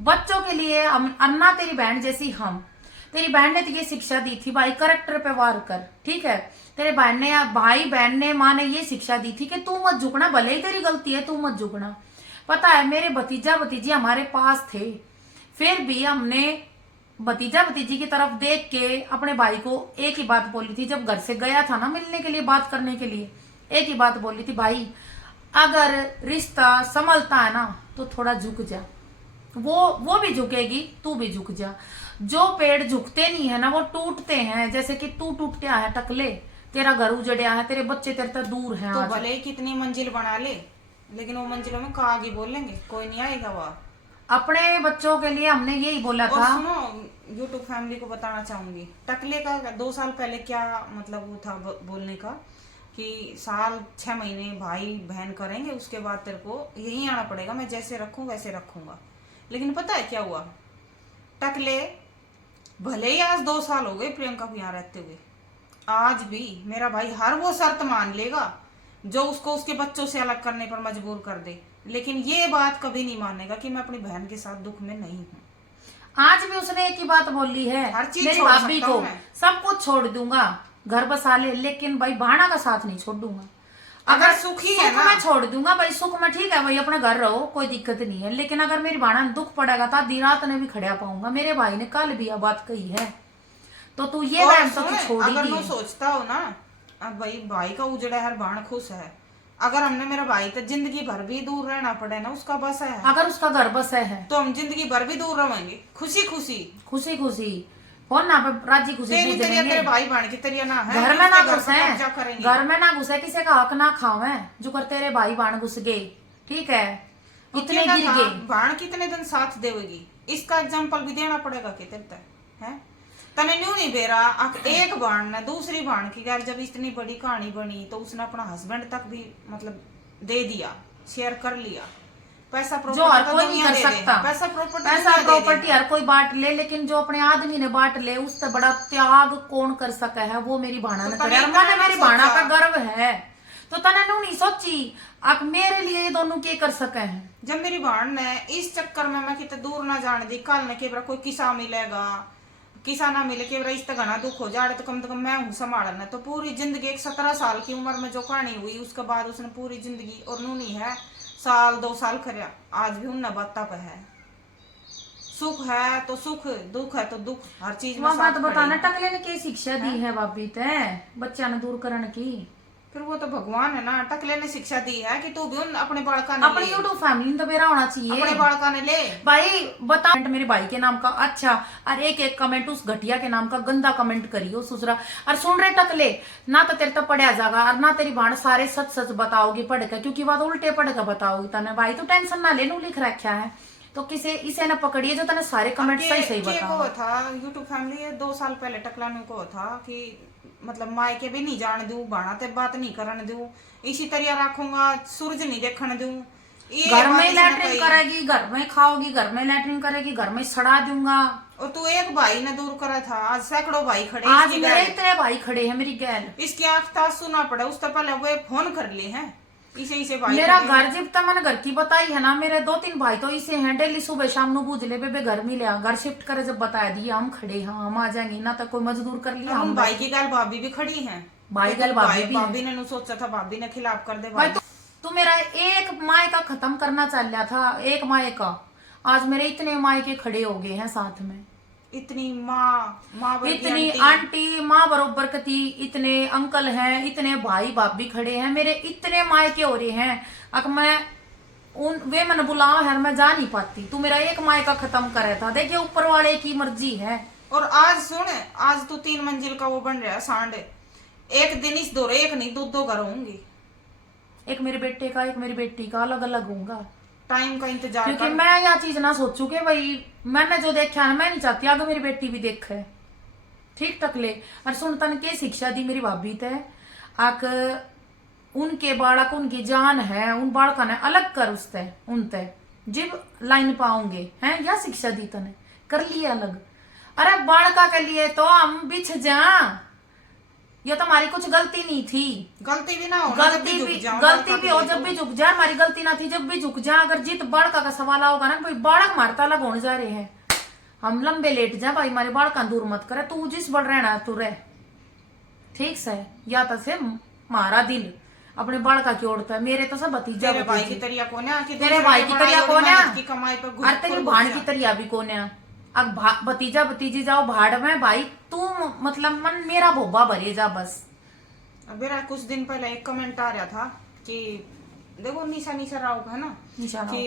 बच्चों के लिए, अन्ना तेरी बहन जैसी हम। तेरी बहन ने तो ये शिक्षा दी थी भाई, करेक्टर पे वार कर। ठीक है, तेरे बहन ने या भाई बहन ने माँ ने ये शिक्षा दी थी कि तू मत झुकना, भले ही तेरी गलती है, तू मत झुकना। पता है मेरे भतीजा भतीजी हमारे पास थे, फिर भी हमने भतीजा भतीजी की तरफ देख के अपने भाई को एक ही बात बोली थी, जब घर से गया था ना मिलने के लिए, बात करने के लिए, एक ही बात बोली थी, भाई अगर रिश्ता संभलता है ना तो थोड़ा झुक जा। वो भी झुकेगी, तू भी झुक जा। जो पेड़ झुकते नहीं है ना वो टूटते हैं, जैसे कि तू टूट गया है टकले, तेरा घर उजड़िया है, तेरे बच्चे तेरे तक दूर हैं तो आज। भले ही कितनी मंजिल बना ले, लेकिन वो मंजिलों में कहाँ आगे बोलेंगे, कोई नहीं आएगा वहाँ। अपने बच्चों के लिए हमने यही बोला और था। सुनो, यूट्यूब फैमिली को बताना चाहूंगी, टकले का 2 साल पहले क्या मतलब वो था बोलने का कि साल 6 महीने भाई बहन करेंगे, उसके बाद तेरे को यहीं आना पड़ेगा, मैं जैसे रखूं वैसे रखूंगा। लेकिन पता है क्या हुआ, टकले भले ही आज 2 साल हो गए प्रियंका को यहाँ रहते हुए, आज भी मेरा भाई हर वो शर्त मान लेगा जो उसको उसके बच्चों से अलग करने पर मजबूर कर दे, लेकिन ये बात कभी नहीं मानेगा कि मैं अपनी बहन के साथ दुख में नहीं हूँ। आज भी उसने एक ही बात बोली है, हर चीज मेरी छोड़ भाभी सकता को हूं मैं। सब कुछ छोड़ दूंगा, घर बसा ले, लेकिन भाई भाड़ा का साथ नहीं छोड़ दूंगा। अगर सुखी है ना, मैं छोड़ दूंगा भाई, सुख में ठीक है भाई, अपने घर रहो, कोई दिक्कत नहीं है, लेकिन अगर मेरी भाड़ा में दुख पड़ेगा तो आधी रात ने भी खड़ा पाऊंगा। मेरे भाई ने कल भी यह बात कही है, तो तू ये और बहन तो सुन, तू छोड़ ही अगर दी नो है। सोचता हो ना, अब भाई का उजड़ा है, हर बाण खुश है, अगर हमने मेरा भाई तो जिंदगी भर भी दूर रहना पड़े ना, उसका बस है, अगर उसका घर बसा है तो हम जिंदगी भर भी दूर रहेंगे, खुशी खुशी खुशी खुशी कौन ना पे राजी खुशी तेरी पूछ तरिया लेंगे। तेरे भाई बहन की तरिया ना है, घर में ना जिसके घर घुसे, पर कब्जा करेंगे। घर में ना घुसे, किसी का हक ना खावे, जो कर तेरे भाई बहन घुस गए। ठीक है, इतने गिर गए, बाण कितने दिन साथ देवेगी, इसका एग्जाम्पल भी देना पड़ेगा कि तेरे तक है। तने न्यू नहीं दे रहा, एक बाण ने दूसरी बाण की यार, जब इतनी बड़ी कहानी बनी तो उसने अपना हस्बैंड तक भी मतलब दे दिया, शेयर कर लिया। पैसा जो हर प्रॉपर्टी कोई नहीं कर सकता, पैसा प्रॉपर्टी हर कोई बांट ले, लेकिन जो अपने आदमी ने बांट ले उससे बड़ा त्याग कौन कर सका है, वो मेरी भाणा ने करे। और मैंने मेरी भाणा का गर्व है, तो तने न्यू नहीं सोची अब मेरे लिए ये दोनों क्या कर सके हैं। जब मेरी बहन ने इस चक्कर में मैं कितने दूर ना जाने दी, कल ने केवरा कोई किसा मिलेगा, किसा ना मिले केवरा इस घना दुख हो जाए, तो कम मैं हूँ संभालना। तो पूरी जिंदगी एक 17 साल की उम्र में जो कहानी हुई, उसके बाद उसने पूरी जिंदगी, और नूनी है साल 2 साल खरिया, आज भी उन बाता पे है। सुख है तो सुख, दुख है तो दुख, हर चीज में बात साथ बताना, खड़े। टकले ने क्या शिक्षा दी है भाभी ते बच्चा ने दूर करने की? फिर वो तो भगवान है ना, टकले ने शिक्षा दी है कि तू भी अपने बालका ने अपनी यूट्यूब फैमिली तो मेरा होना चाहिए, अपने बालका ने ले भाई। बता मेरे भाई के नाम का अच्छा, और एक एक कमेंट उस घटिया के नाम का गंदा कमेंट करियो सुसरा। और सुन रहे टकले, ना तो तेरे तो पढ़िया जागा, और ना तेरी भाण सारे सच सच बताओगी पढ़ के, क्योंकि बात उल्टे पढ़ के बताओगी तने। भाई तू टेंशन ना ले, नू लिख रखा है तो किसे इसे ना पकड़िए जो तने सारे कमेंट सही सही बताओ। था यूट्यूब फैमिली 2 साल पहले टकलाने को था कि मतलब मायके भी नहीं जान दूं, भाणा ते बात नहीं करने दूं, इसी तरह रखूंगा, सूरज नहीं देखने दूं, ये घर बात में इसने लैट्रिन कही। करेगी, घर में खाओगी, घर में लैट्रिन करेगी, घर में सड़ा दूंगा। और तू एक भाई ने दूर करा था, आज सैकड़ों भाई खड़े आज इसकी मेरे गैल। इतने भाई खड़े हैं मेरी गैल। इसकी आंख था सुना पड़ा, उससे पहले वो फोन कर ली है, इसे भाई मेरा खड़े घर हैं। जब तक मैंने घर की बताई है ना, मेरे 2-3 भाई तो इसे हैं, डेली सुबह शाम ਨੂੰ बूझ ले बेबे घर मिले, घर शिफ्ट करे, जब बता दिया हम खड़े, हाँ हम आ जाएंगे ना, तो कोई मजदूर कर लिया और उन हम। भाई की गैल भाभी भी खड़ी है, भाई गैल भाभी भी भाभी ने सोचा था भाभी ने खिलाफ कर दे भाई। भाई। तू मेरा एक माय का खत्म करना चल रहा था, एक माय का, आज मेरे इतने माय के खड़े हो गए हैं साथ में। इतनी माँ वर्गी इतनी आंटी। आंटी माँ बरोबर कती, इतने अंकल हैं, इतने भाई भाभी खड़े हैं, मेरे इतने मायके हो रहे हैं। अब मैं उन वे मैंने बुलाओ है, मैं जा नहीं पाती। तू मेरा एक मायका खत्म करे था, देखिए ऊपर वाले की मर्जी है। और आज सुन, आज तू 3 मंजिल का वो बन रहा है सांड, एक दिन इस दौरे एक नहीं दो घर होंगी, एक मेरे बेटे का, एक मेरी बेटी का, अलग अलग होऊंगा। टाइम का इंतजार क्योंकि कर। मैं यह चीज ना सोचू कि भाई मैंने जो देखा है, मैं नहीं चाहती आगे मेरी बेटी भी देखे। ठीक टकले और सुन तन के शिक्षा दी मेरी भाभी ते, आक उनके बालक उनकी जान है, उन बालका ने अलग कर उसते उनते जब लाइन पाओगे हैं, या शिक्षा दी तने कर लिए अलग। अरे बालका के लिए तो हम बिछ जा, ये तो हमारी कुछ गलती नहीं थी। गलती भी ना हो, गलती भी हो, जब भी झुक जाए, हमारी गलती ना थी, जब भी झुक जाए। अगर जित बालका का सवाल आओगा ना, भाई बालक मारता अलग होने जा रहे हैं, हम लंबे लेट जाए भाई, हमारे बालका दूर मत करे, तू जिस बढ़ रहना तू रह, ठीक से। या तो से मारा दिल अपने बालका की ओर है, मेरे तो सब भतीजा तेरे भाई की तरिया कौन है, कि तेरे भाई की तरिया कौन है, की कमाई पर घुस- और तेरी भाण की तरिया भी कौन है। अब भतीजा भतीजी जाओ भाड़ में भाई, तू मतलब मन मेरा भोबा भरे जा बस। मेरा कुछ दिन पहले एक कमेंट आ रहा था कि देखो निशा राव का है ना, निशाना कि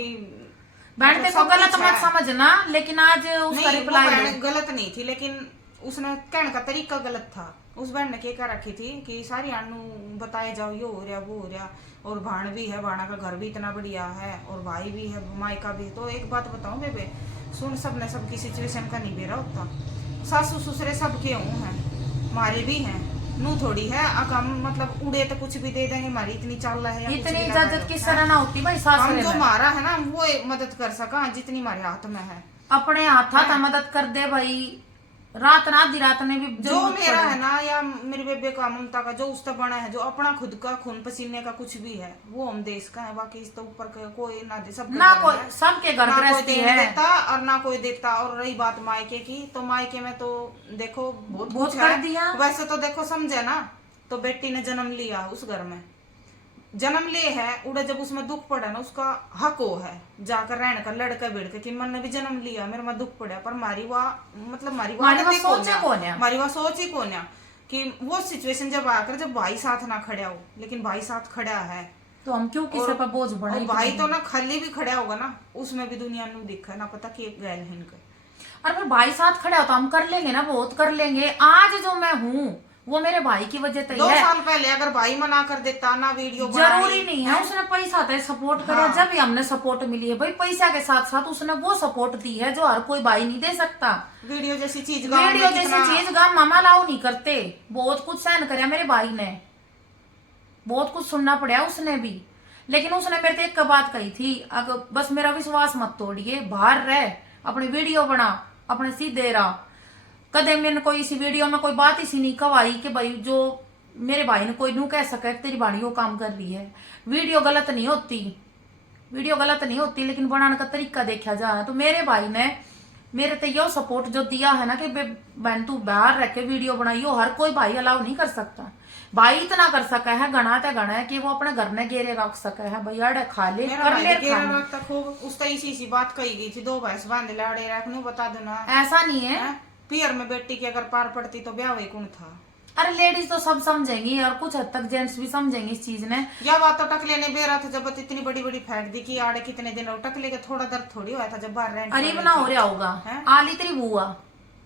बहन मतलब को सब गलत कुछ मत है। समझना, लेकिन आज उसका नहीं, वो रिप्लाई बहन गलत नहीं थी, लेकिन उसने कहने का तरीका गलत था। उस बहन ने क्या रखी थी कि सारी आनू बताए जाओ, ये हो रहा वो हो रहा, और भाण भी है, भाणा का घर भी इतना बढ़िया है, और भाई भी है, मायका भी। तो एक बात बताऊं बेबे, सुन, सबने सबकी सिचुएशन का नहीं बेरा होता, सासू ससुरे सबके हों हैं, हमारे भी हैं, नू थोड़ी है हम मतलब उड़े तो कुछ भी दे देंगे, हमारी इतनी चाल है, इतनी इज्जत किस तरह ना होती भाई हम सासरे जो में। मारा है ना वो मदद कर सका जितनी हमारे हाथ में है। अपने हाथा था मदद कर दे भाई, रात ना आधी रात ने भी जो जरूरत मेरा पड़े। है ना, या मेरे बेबे का, ममता का, जो उसका बना है, जो अपना खुद का खून पसीने का कुछ भी है, वो हम देश का है, बाकी इस तो ऊपर का कोई ना दे, सब ना कोई, सबके घर ना कोई गृहस्थी देने है, देता और ना कोई देता। और रही बात मायके की, तो मायके में तो देखो बहुत बहुत कुछ कर है। दिया। वैसे तो देखो समझे ना, तो बेटी ने जन्म लिया उस घर में, जन्म ले है उड़े, जब उसमें दुख पड़ा ना, उसका हक हो है जाकर रहने का, लड़का बेड़ के कि मन ने भी जन्म लिया, मेरे में दुख पड़ा, पर मारी वाह मतलब मारी वाह सोच ही कौन है, मारी वाह सोच ही कौन है कि वो सिचुएशन जब आकर, जब भाई साथ ना खड़ा हो, लेकिन भाई साथ खड़ा है, तो हम क्यों किसी पर बोझ बढ़े। और भाई तो ना खाली भी खड़ा होगा ना, उसमें भी दुनिया में दिखा ना, पता कि एक गैल है इनका। अरे फिर भाई साथ खड़े हो तो हम कर लेंगे ना, बहुत कर लेंगे। आज जो मैं हूँ वो मेरे भाई की वजह से 2 है। साल पहले अगर भाई मना कर देता ना, वीडियो जरूरी नहीं है उसने पैसा दे सपोर्ट करे, हाँ। जब भी हमने सपोर्ट मिली है भाई, पैसा के साथ साथ उसने वो सपोर्ट दी है जो हर कोई भाई नहीं दे सकता। वीडियो जैसी चीज, वीडियो जैसी चीज गाँव मामा लाओ नहीं करते, बहुत कुछ सहन कराया मेरे भाई ने, बहुत कुछ सुनना पड़ा उसने भी, लेकिन उसने मेरे से एक बात कही थी, अगर बस मेरा विश्वास मत तोड़िए, बाहर रह, अपनी वीडियो बना, अपने सीधे रहा। कदे मैंने कोई इसी वीडियो में कोई बात इसी नहीं कवाई कि भाई जो मेरे भाई ने कोई नू कह सके तेरी भाणी वो काम कर रही है। वीडियो गलत नहीं होती, वीडियो गलत नहीं होती, लेकिन बनाने का तरीका देखा जाए तो मेरे भाई ने मेरे ते यो सपोर्ट जो दिया है ना कि बहन तू बाहर रह के वीडियो बनाइयो, हर कोई भाई अलाउ नहीं कर सकता। भाई इतना कर सका है, गणा ते गणा है कि वो अपने घर में घेरे रख सका है, भैया अड़े खा ले कर ले खाना। खूब उस इसी बात कही गई थी, 2 भैंस बांध लाड़े रखने, बता देना ऐसा नहीं है। पियर में बेटी की अगर पार पड़ती तो ब्याह वही कौन था। अरे लेडीज तो सब समझेंगी और कुछ हद तक जेंट्स भी समझेंगे इस चीज ने। या बात तो टकले ने बेरा था, जब इतनी बड़ी बड़ी फेंक दी कि आड़े कितने दिन रहो, टकले के थोड़ा दर्द थोड़ी हुआ था जब बाहर रहने। अरे बना हो रहा होगा, आली तेरी बुआ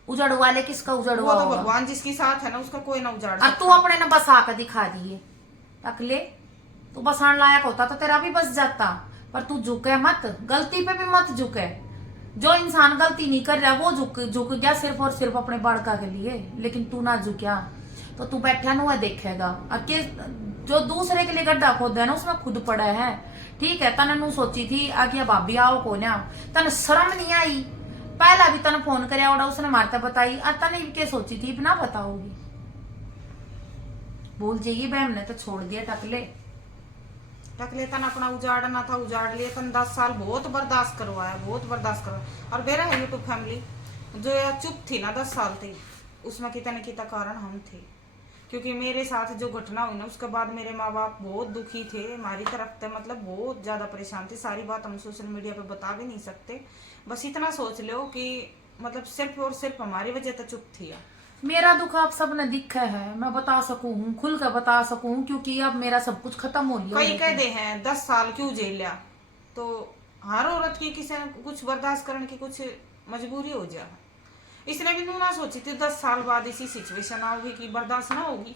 उजड़ वाले किसका उजड़ हुआ वो तो होगा? भगवान जिसकी साथ है ना उसका कोई ना उजाड़ और तू अपने ने बसा कर दिखा दिए, टकले तू बसान लायक होता तो तेरा भी बस जाता, पर तू झुके मत, गलती पे भी मत झुके। जो इंसान गलती नहीं कर रहा वो झुक गया सिर्फ और सिर्फ अपने बाड़का के लिए, लेकिन तू ना झुकिया। तो तू बैठा नु है देखेगा। और के जो दूसरे के लिए गड्ढा खोदा है ना उसमें खुद पड़ा है। ठीक है, तने नु सोची थी आगे भाभी आओ को ना, तने शर्म नहीं आई? पहला भी तने फोन करया ओड़ा उसने मारता बताई, और तने के सोची थी ना बताओगी? भूल जाइए बहन ने तो छोड़ दिया टकले। टकले तन अपना उजाड़ना था, उजाड़ लिया। तन 10 साल बहुत बर्दाश्त करवाया, बहुत बर्दाश्त करवाया। और मेरा है यूट्यूब फैमिली जो यार चुप थी ना 10 साल थी, उसमें कितने कितना कारण हम थे। क्योंकि मेरे साथ जो घटना हुई ना उसके बाद मेरे माँ बाप बहुत दुखी थे हमारी तरफ से, मतलब बहुत ज्यादा परेशान थे। सारी बात हम सोशल मीडिया पे बता भी नहीं सकते। बस इतना सोच लो कि मतलब सिर्फ और सिर्फ हमारी वजह से चुप थी। मेरा दुख आप सबने दिखा है, मैं बता सकूं हूँ, खुल कर बता सकूं, क्योंकि अब मेरा सब कुछ खत्म हो गया। कई कहते हैं 10 साल क्यों जेल लिया, तो हर औरत की किसी ने कुछ बर्दाश्त करने की कुछ मजबूरी हो जाए। इसने भी ना सोची थी 10 साल बाद इसी सिचुएशन आओगी कि बर्दाश्त ना होगी।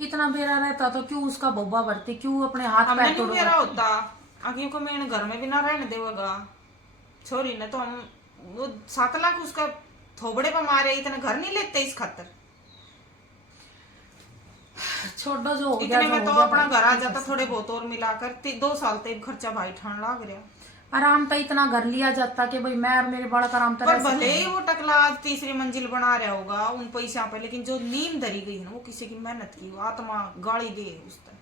इतना बेरा रहता तो क्यों उसका बब्बा भरते, क्यों अपने हाथ हमने पैर क्यों तोड़ बेरा होता, आगे को मैं घर में भी ना रहने देगा छोरी ने। तो हम वो 7 लाख उसका थोबड़े पर मारे, इतना घर नहीं लेते इस खातर। छोड़ो जो हो गया, इतने जो में तो हो गया अपना भाई। घर आ जाता थोड़े बहुत और मिलाकर 2 साल तक खर्चा भाई ठान लाग रहा। आराम तो इतना घर लिया जाता कि भाई मैं और मेरे बड़ा का आराम तो पर रह भले ही सके। वो टकला आज 3री मंजिल बना रहा होगा उन पैसा पे, लेकिन जो नींद धरी गई है ना वो किसी की मेहनत की, वो आत्मा गाली दे उस तक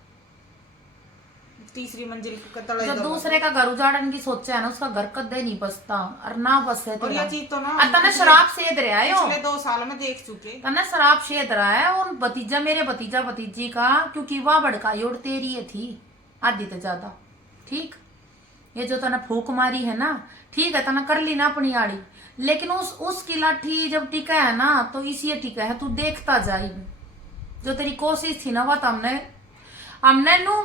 3री मंजिल का तले जो दूसरे का घर उजाड़ने की सोचा है ना उसका घर कदे नहीं बसता, और ना बसे और ये चीज तो ना तने शराब सेद रहा है। पिछले 2 साल में देख चुके। तने शराब सेद रहा है और भतीजा मेरे भतीजा भतीजी का, क्योंकि वह भड़काई और तेरी ये थी आधी तो ज्यादा। ठीक, ये जो तने फूक मारी है ना, ठीक है तने कर ली ना अपनी आड़ी, लेकिन उसकी लाठी जब टिका है ना तो इसी टिका है, तू देखता जाए। जो तेरी कोशिश थी ना वह तो हमने नु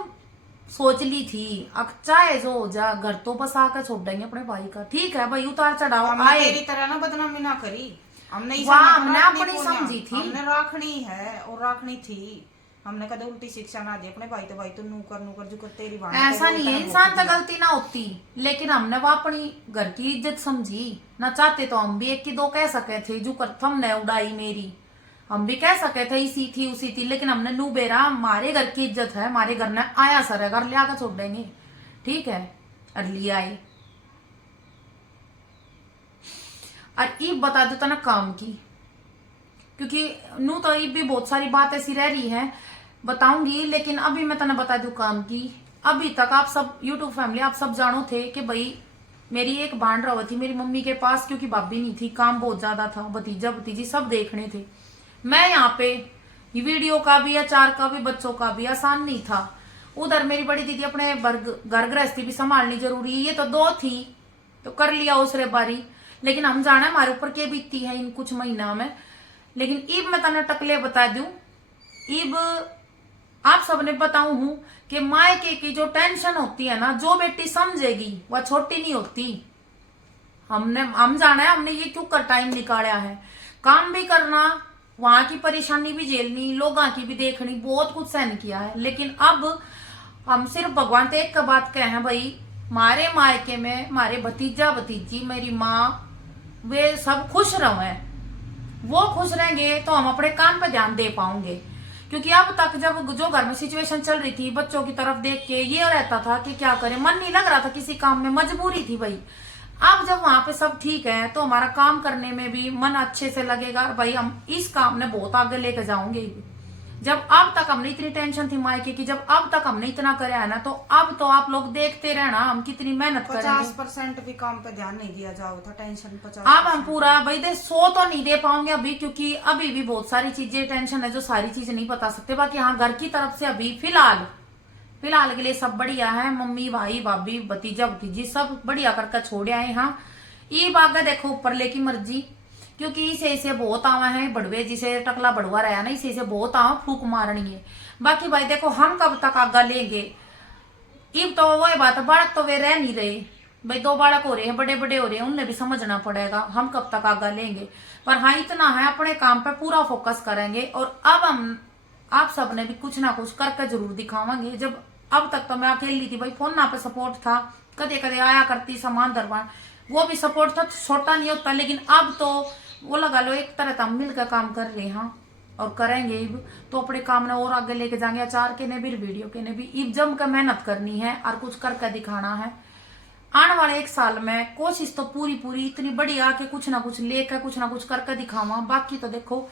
सोच ली थी, अब चाहे जो हो जा घर तो बसा कर छोड़ देंगे अपने भाई का। ठीक है भाई, उतार चढ़ाव हमने आए, तेरी तरह ना बदनामी ना करी। हमने हमने अपनी समझी थी, हमने राखनी है और राखनी थी। हमने कदे उल्टी शिक्षा ना दी अपने भाई तो भाई तो नूकर जो कर तेरी बात। ऐसा नहीं है इंसान तो गलती ना होती, लेकिन हमने वो अपनी घर की इज्जत समझी ना। चाहते तो हम भी एक की दो कह सके थे, जो कर हमने उड़ाई मेरी, हम भी कह सके थे इसी थी उसी थी, लेकिन हमने नू बेरा हमारे घर की इज्जत है, हमारे घर ने आया सर है, घर ले आकर छोड़ देंगे। ठीक है, और ले आए। और ईब बता दो तना काम की, क्योंकि नू तो ईब भी बहुत सारी बात ऐसी रह रही है बताऊंगी, लेकिन अभी मैं तना बता दू काम की। अभी तक आप सब यूट्यूब फैमिली आप सब जानो थे कि भाई मेरी एक बांड रहा थी मेरी मम्मी के पास, क्योंकि भाभी नहीं थी, काम बहुत ज्यादा था, भतीजा भतीजी सब देखने थे। मैं यहाँ पे वीडियो का भी, अचार का भी, बच्चों का भी आसान नहीं था। उधर मेरी बड़ी दीदी अपने घर गृहस्थी भी संभालनी जरूरी, ये तो 2 थी तो कर लिया उसरे बारी। लेकिन हम जाना हमारे ऊपर के बीतती है इन कुछ महीना में। लेकिन ईब मैं तना टकले बता दू, ईब आप सबने बताऊं हूं कि मायके की जो टेंशन होती है ना, जो बेटी समझेगी वह छोटी नहीं होती। हम जाना है, हमने ये क्यों कर टाइम निकाला है, काम भी करना, वहां की परेशानी भी झेलनी, लोगों की भी देखनी, बहुत कुछ सहन किया है। लेकिन अब हम सिर्फ भगवान से एक का बात कहे हैं भाई, मारे मायके में मारे भतीजा भतीजी मेरी माँ वे सब खुश रहे, वो खुश रहेंगे तो हम अपने काम पे ध्यान दे पाओगे। क्योंकि अब तक जब जो घर में सिचुएशन चल रही थी बच्चों की तरफ देख के ये रहता था कि क्या करें, मन नहीं लग रहा था किसी काम में, मजबूरी थी भाई। अब जब वहां पे सब ठीक है तो हमारा काम करने में भी मन अच्छे से लगेगा भाई, हम इस काम ने बहुत आगे लेकर जाओगे। जब अब तक हमने इतनी टेंशन थी मायके की, जब अब तक हमने इतना कराया है ना, तो अब तो आप लोग देखते रहना हम कितनी मेहनत करेंगे। 50% भी काम पे ध्यान नहीं दिया जाओ था, टेंशन 50। अब हम पूरा भाई 100 तो नहीं दे पाओगे अभी, क्योंकि अभी भी बहुत सारी चीजें टेंशन है जो सारी चीजें नहीं बता सकते। बाकी हाँ घर की तरफ से अभी फिलहाल के लिए सब बढ़िया है, मम्मी भाई भाभी भतीजा भतीजी सब बढ़िया करके छोड़ आए। हाँ ये बागा देखो ऊपर लेकी मर्जी, क्योंकि इसे बहुत आवा है बड़वे, जिसे टकला बड़वा रहा ना इसे बहुत आवा फूक मारनी है। बाकी भाई देखो हम कब तक आगा लेंगे, इब तो वही बात है, बालक तो वे रह नहीं रहे भाई, 2 बालक हो रहे हैं, बड़े बड़े हो रहे हैं, उन्हें भी समझना पड़ेगा, हम कब तक आगा लेंगे। पर हाँ इतना है अपने काम पे पूरा फोकस करेंगे, और अब हम आप सबने भी कुछ ना कुछ करके जरूर दिखावांगे। जब अब तक तो मैं अकेली थी भाई, फोन ना पे सपोर्ट था, कदे कदे आया करती सामान दरबार, वो भी सपोर्ट था, छोटा नहीं होता। लेकिन अब तो वो लगा लो एक तरह हम मिलकर काम कर रहे हैं और करेंगे इब तो अपने काम ने और आगे लेके जाएंगे। अचार के ने भी वीडियो के ने भी इब जम कर मेहनत करनी है और कुछ करके दिखाना है। आने वाले 1 साल में कोशिश तो पूरी पूरी इतनी बढ़िया कि कुछ ना कुछ लेकर कुछ ना कुछ करके दिखावा। बाकी तो देखो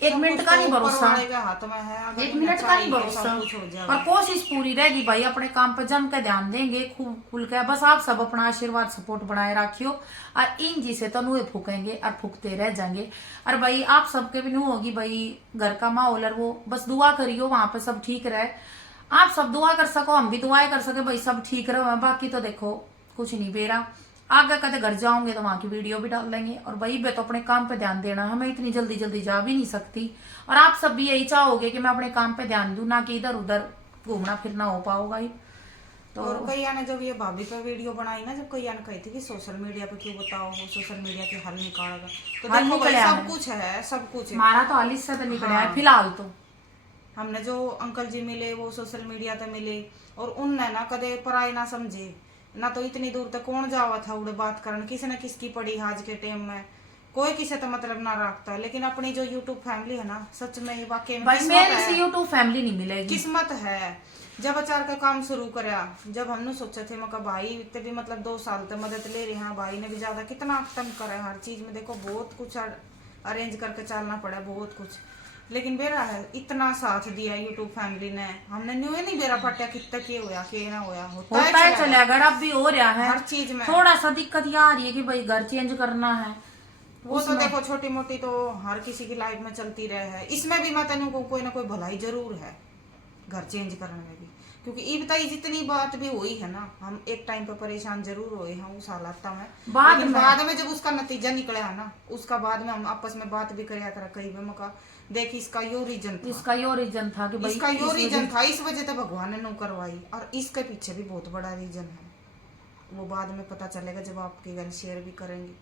1 मिनट का नहीं भरोसा, हाथ में है, अगर 1 मिनट का नहीं चाहिए भरोसा, सब कुछ हो जाएगा। और कोशिश पूरी रहेगी भाई। अपने काम पर जम के ध्यान देंगे खूब खुल के। बस आप सब अपना आशीर्वाद सपोर्ट बनाए रखियो और इन जी से तो नुए फूकेंगे और फूकते रह जाएंगे। और भाई आप सबके भी नू होगी भाई घर का माहौल और वो बस दुआ करियो वहां पे सब ठीक रहे। आप सब दुआ कर सको, हम भी दुआएं कर सके भाई सब ठीक रहे। बाकी तो देखो कुछ नहीं बेरा, आगे कदे घर जाओगे तो वहां की वीडियो भी डाल देंगे। और वही बे तो अपने काम पे ध्यान देना, हमें इतनी जल्दी जल्दी जा भी नहीं सकती। और आप सब भी यही चाहोगे कि मैं अपने काम पे ध्यान दूं, ना कि इधर उधर घूमना फिरना हो पाओगा ही। तो और कई ने जब ये भाभी पे वीडियो बनाई ना, जब कई ने कही थी कि सोशल मीडिया पे क्यों बताओ, वो सोशल मीडिया के हल निकालेगा, तो हल देखो भाई निकला सब है। कुछ है, सब कुछ है। हमारा तो हाल इससे तो निकला है हाँ। फिलहाल तो। हमने जो अंकल जी मिले वो सोशल मीडिया पे मिले और उनने ना कदे पराई ना समझे ना, तो इतनी दूर तक कौन जावा था उड़े बात करन, किसी न किसकी पड़ी आज के टाइम में, कोई किसी तो मतलब ना रखता। लेकिन अपनी जो यूट्यूब फैमिली है ना, सच में ही वाकई में भाई किस्मत मेरे है। से यूट्यूब फैमिली नहीं मिलेगी, किस्मत है। जब अचार का काम शुरू करा, जब हमने सोचा थे मका भाई इतने भी मतलब 2 साल तक मदद ले रहे हैं, भाई ने भी ज्यादा कितना तंग करा है हर चीज में। देखो बहुत कुछ अरेंज करके चलना पड़ा, बहुत कुछ। लेकिन बेरा है इतना साथ दिया यूट्यूब फैमिली ने, हमने न्यू ही नहीं बेरा पट्टा कितना के होया के ना होया, होता है चलेगा। अगर अब भी हो रहा है हर चीज में। थोड़ा सा दिक्कत ये आ रही है कि भाई घर चेंज करना है, वो तो देखो छोटी मोटी तो हर किसी की लाइफ में चलती रहे है। इसमें भी मतलब को कोई ना कोई भलाई जरूर है घर चेंज करने में भी, क्योंकि ये बताइए जितनी बात भी हुई है ना, हम एक टाइम पे परेशान जरूर हुए हैं उस हालात में। बाद में जब उसका नतीजा निकला है ना, उसका बाद में हम आपस में बात भी कराया करा कई बार मका देख इसका यो रीजन था, इसका यो रीजन था कि भाई इसका यो रीजन था, इस वजह से भगवान ने नो करवाई। और इसके पीछे भी बहुत बड़ा रीजन है, वो बाद में पता चलेगा जब आपके घर शेयर भी करेंगे।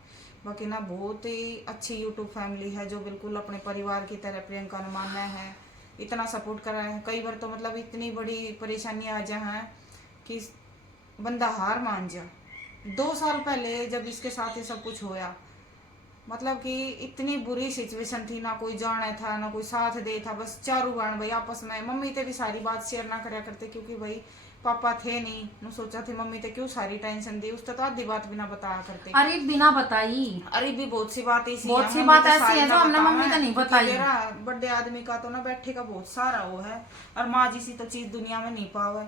बाकी ना बहुत ही अच्छी यूट्यूब फैमिली है जो बिल्कुल अपने परिवार की तरह प्रियंका ने माना है, इतना सपोर्ट करा है। कई बार तो मतलब इतनी बड़ी परेशानी आ जा है कि बंदा हार मान जा। 2 साल पहले जब इसके साथ ये सब कुछ होया, मतलब कि इतनी बुरी सिचुएशन थी, ना कोई जाने था ना कोई साथ दे था, बस चारों बहन भाई आपस में। मम्मी ते भी सारी बात शेयर ना करया करते क्योंकि भाई पापा थे नहीं, नु सोचा थे मम्मी ते क्यों सारी टेंशन दी, उससे तो आधी बात भी ना बताया करते। अरे बिना बताई, अरे भी बहुत सी बात ऐसी बहुत सी बात ऐसी है जो हमने मम्मी को नहीं बताई। मेरा बड़े आदमी का तो ना बैठे का बहुत सारा वो है, और माँ जैसी तो चीज दुनिया में नहीं पावे।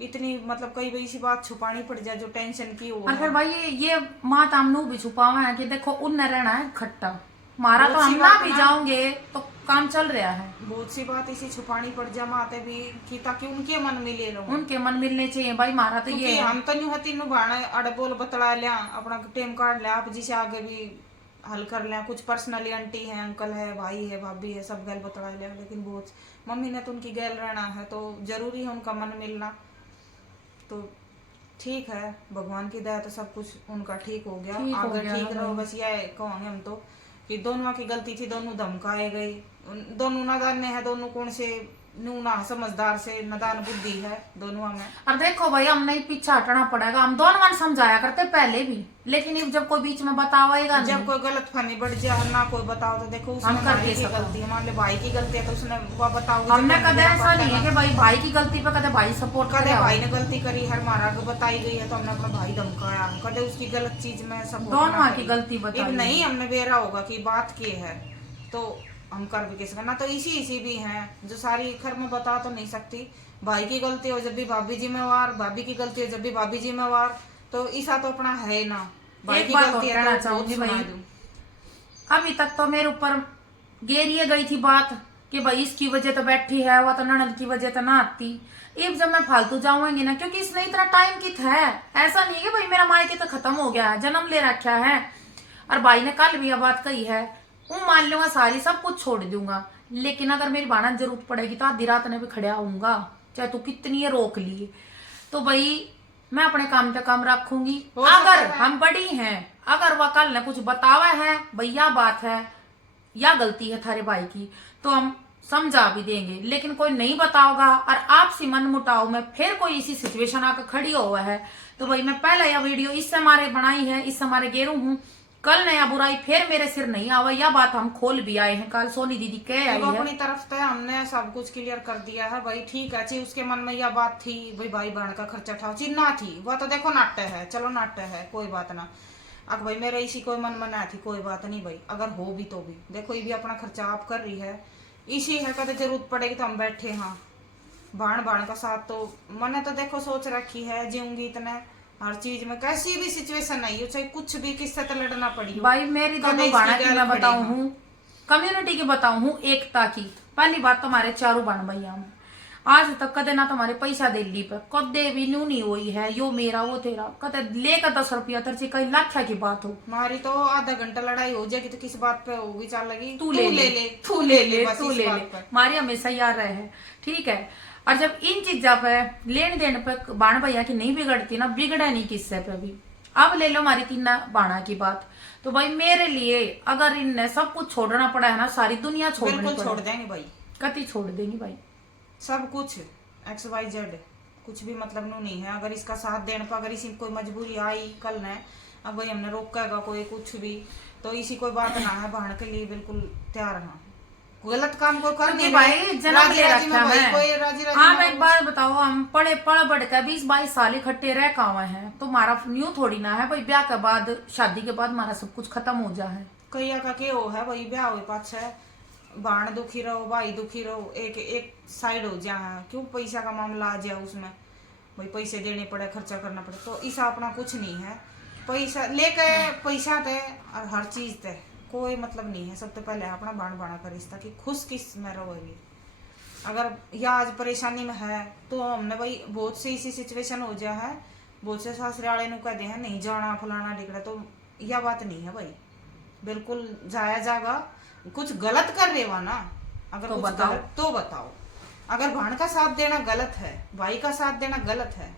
इतनी मतलब कई बार ऐसी बात छुपानी पड़ जाए जो टेंशन की हो। और फिर भाई ये माँ तामनू भी छुपावा है कि देखो उन रहना है खट्टा, मारा तो हम ना भी जाओगे तो काम चल रहा है। बहुत सी बात इसी छुपानी पड़ जा माते भी कि ताकि उनके मन मिले रहो, उनके मन मिलने चाहिए भाई। मारा तो ये हम तो न्यू हती नु भाणा अड़ बोल बतला लिया, अपना टेम काट लिया, आप जिसे आगे भी हल कर लिया। कुछ पर्सनली आंटी है, अंकल है, भाई है, भाभी है, सब गैल बतला लिया। लेकिन बहुत मम्मी ने तो उनकी गैल रहना है तो जरूरी है उनका मन मिलना। तो ठीक है, भगवान की दया तो सब कुछ उनका ठीक हो गया, आगे ठीक रहो। बस ये कहोगे हम तो कि दोनों की गलती थी, दोनों धमकाए गए, दोनों नादान है, दोनों कौन से नूना समझदार से नादान बुद्धि है दोनों में। और देखो भाई हमने पीछे हटना पड़ेगा, हम दोनों मन समझाया करते पहले भी, लेकिन जब कोई बीच में बतावेगा, जब कोई गलत फहमी बढ़ जाए ना कोई बताओ तो देखो उसमें भाई की गलती है, मान ले भाई की गलती है तो उसने वो बताओ। हमने कदे ऐसा नहीं है कि भाई की गलती पे कदे भाई सपोर्ट करे, कदे भाई ने गलती करी हर मारा को बताई गई है तो हमने अपना भाई धमकाया, कदे उसकी गलत चीज में सपोर्ट दोनों की गलती बताई नहीं। हमने बेरा होगा कि बात की है तो हम कर भी किसी ना, तो इसी भी हैं जो सारी खर में बता तो नहीं सकती। भाई की गलती हो जब भी भाभी जिम्मेवार, भाभी की गलती हो जब भी भाभी जिम्मेवार, तो ऐसा तो अपना है ना। भाई की गलती है तो चाहूंगी भाई, अभी तक तो मेरे ऊपर गेरिए गई थी बात कि भाई इसकी वजह तो बैठी है, वो तो ननद की वजह तो ना आती। अब जब मैं फालतू जाऊंगी ना, क्योंकि इसने इतना टाइम की था, ऐसा नहीं है भाई मेरा मायके तो खत्म हो गया है, जन्म ले रखा है। और भाई ने कल भी यह बात कही है, मान लूंगा सारी सब कुछ छोड़ दूंगा, लेकिन अगर मेरी बाना जरूरत पड़ेगी तो आधी रात ने भी खड़ा होऊंगा, चाहे तू कितनी है रोक लिए। तो भाई मैं अपने काम पे काम रखूंगी। अगर हम बड़ी हैं, अगर वह कल ने कुछ बतावा है भैया बात है या गलती है थारे भाई की, तो हम समझा भी देंगे। लेकिन कोई नहीं बताओगा और आपसी मन मुटाव में फिर कोई इसी सिचुएशन आकर खड़ी हुआ है, तो भाई मैं पहले यह वीडियो इससे हमारे बनाई है, इससे हमारे गेरू हूँ कल नया बुराई फिर मेरे सिर नहीं आवा, यह बात हम खोल भी आए हैं। कल सोनी दीदी कह आई वो है अपनी तरफ से हमने सब कुछ क्लियर कर दिया है भाई। ठीक है ची, उसके मन में यह बात थी भाई बहन का खर्चा उठाओ, चिन्ना थी वो तो देखो नाट्य है, चलो नाट्य है कोई बात ना। अब भाई मेरे इसी कोई मन में ना थी, कोई बात नहीं भाई, अगर हो भी तो भी देखो ये भी अपना खर्चा आप कर रही है, इसी है कदे जरूरत पड़ेगी तो हम बैठे। हाँ बाण बाण का साथ तो मैंने तो देखो सोच रखी है, जीऊंगी इतने हर चीज में, कैसी भी सिचुएशन नहीं हो चाहे कुछ भी किससे तो लड़ना पड़ी हो। भाई मेरी दोनों बाणा की मैं बताऊं हूँ, कम्युनिटी की बताऊं हूँ, एकता की। पहली बात तुम्हारे चारों बाण भैया में आज तक कदे ना तुम्हारे पैसा दे ली पे कदे भी न्यू नहीं हुई है, यो मेरा वो तेरा कदे लेकर 10 रुपया तरची कई लाख की बात हो। हमारी तो आधा घंटा लड़ाई हो जाएगी तो किस बात पे होगी, चल लगी तू ले ले तू ले ले बस तू इस ले ले, बात पे। हमारी हमेशा यार रहे है, ठीक है। और जब इन चीजा पे लेन देन पे बाण भैया की नहीं बिगड़ती ना, बिगड़ा नहीं किससे पे भी। अब ले लो हमारी तीन बाणा की बात, तो भाई मेरे लिए अगर इनने सब कुछ छोड़ना पड़ा है ना, सारी दुनिया छोड़नी बिल्कुल छोड़ पड़े, देंगे भाई, कति छोड़ देंगी भाई सब कुछ XYZ, कुछ भी मतलब नो नहीं है। अगर इसका साथ देने पर अगर इसी कोई मजबूरी आई कल ने, अब भाई हमने रोकेगा कोई कुछ भी तो इसी कोई बात ना है, बहन के लिए बिल्कुल तैयार है। गलत काम को कर नहीं भाई जन्म ले रखा है। कोई राजी राजी आप एक बार बताओ, हम पढ़े पढ़ बढ़ कर 20-22 साल इकट्ठे रह कावा है, तो हमारा न्यू थोड़ी ना है भाई ब्याह के बाद शादी के बाद हमारा सब कुछ खत्म हो जा है। कैया का के हो है भाई, ब्याह हुए पाछे बाण दुखी रहो भाई दुखी रहो, एक एक साइड हो जा, क्यों पैसा का मामला आ जाए उसमें भाई पैसे देने पड़े खर्चा करना पड़े, तो इस अपना कुछ नहीं है। पैसा लेके पैसा थे और हर चीज थे कोई मतलब नहीं है। सबसे पहले अपना बाण बाणा का रिश्ता कि खुश किस में रहोगी। अगर या आज परेशानी में है तो हमने भाई बहुत से इसी सिचुएशन हो जा है, बहुत से सासरे वाले कह दे हैं नहीं जाना फलाना टिकड़ा, तो यह बात नहीं है भाई, बिल्कुल जाया जागा। कुछ गलत कर रहे हो ना, अगर तो कुछ बताओ। गलत तो बताओ। अगर बहन का साथ देना गलत है, भाई का साथ देना गलत है,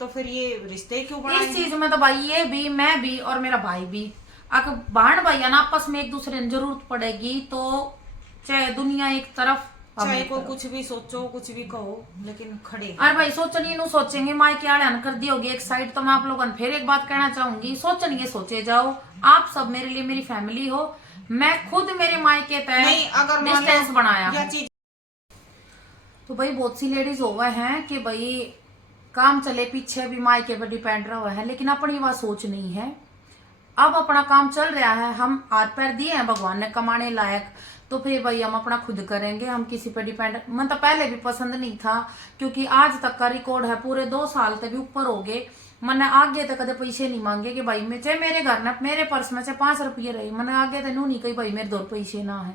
तो फिर ये रिश्ते क्यों बनाए? इस चीज में तो भाई ये भी, मैं भी और मेरा भाई भी, अगर बहन भैया ना आपस में एक दूसरे ने जरूरत पड़ेगी तो चाहे दुनिया एक तरफ चाहे को कुछ भी सोचो कुछ भी कहो, लेकिन खड़े हैं। अरे भाई सोचनी नु सोचेंगे, माई के आड़े कर दी होगी एक साइड। तो मैं आप लोगों ने फिर एक बात कहना चाहूंगी, सोचनी सोचे जाओ, आप सब मेरे लिए मेरी फैमिली हो। मैं खुद मेरे मायके नहीं अगर तय मान लो डिस्टेंस बनाया यह है। चीज तो भाई बहुत सी लेडीज हो गए हैं कि भाई काम चले पीछे भी मायके पर डिपेंड रहा है, लेकिन अपनी वह सोच नहीं है। अब अपना काम चल रहा है, हम हाथ पैर दिए हैं भगवान ने कमाने लायक, तो फिर भाई हम अपना खुद करेंगे, हम किसी पे डिपेंड। मन तो पहले भी पसंद नहीं था, क्योंकि आज तक का रिकॉर्ड है पूरे 2 साल तक भी ऊपर हो गए, मैंने आगे तक कदे पैसे नहीं मांगे कि भाई मैं चाहे मेरे घर ना मेरे पर्स में से 5 रुपये रहे, मैंने आगे तक नहीं कही भाई मेरे 2 पैसे ना है,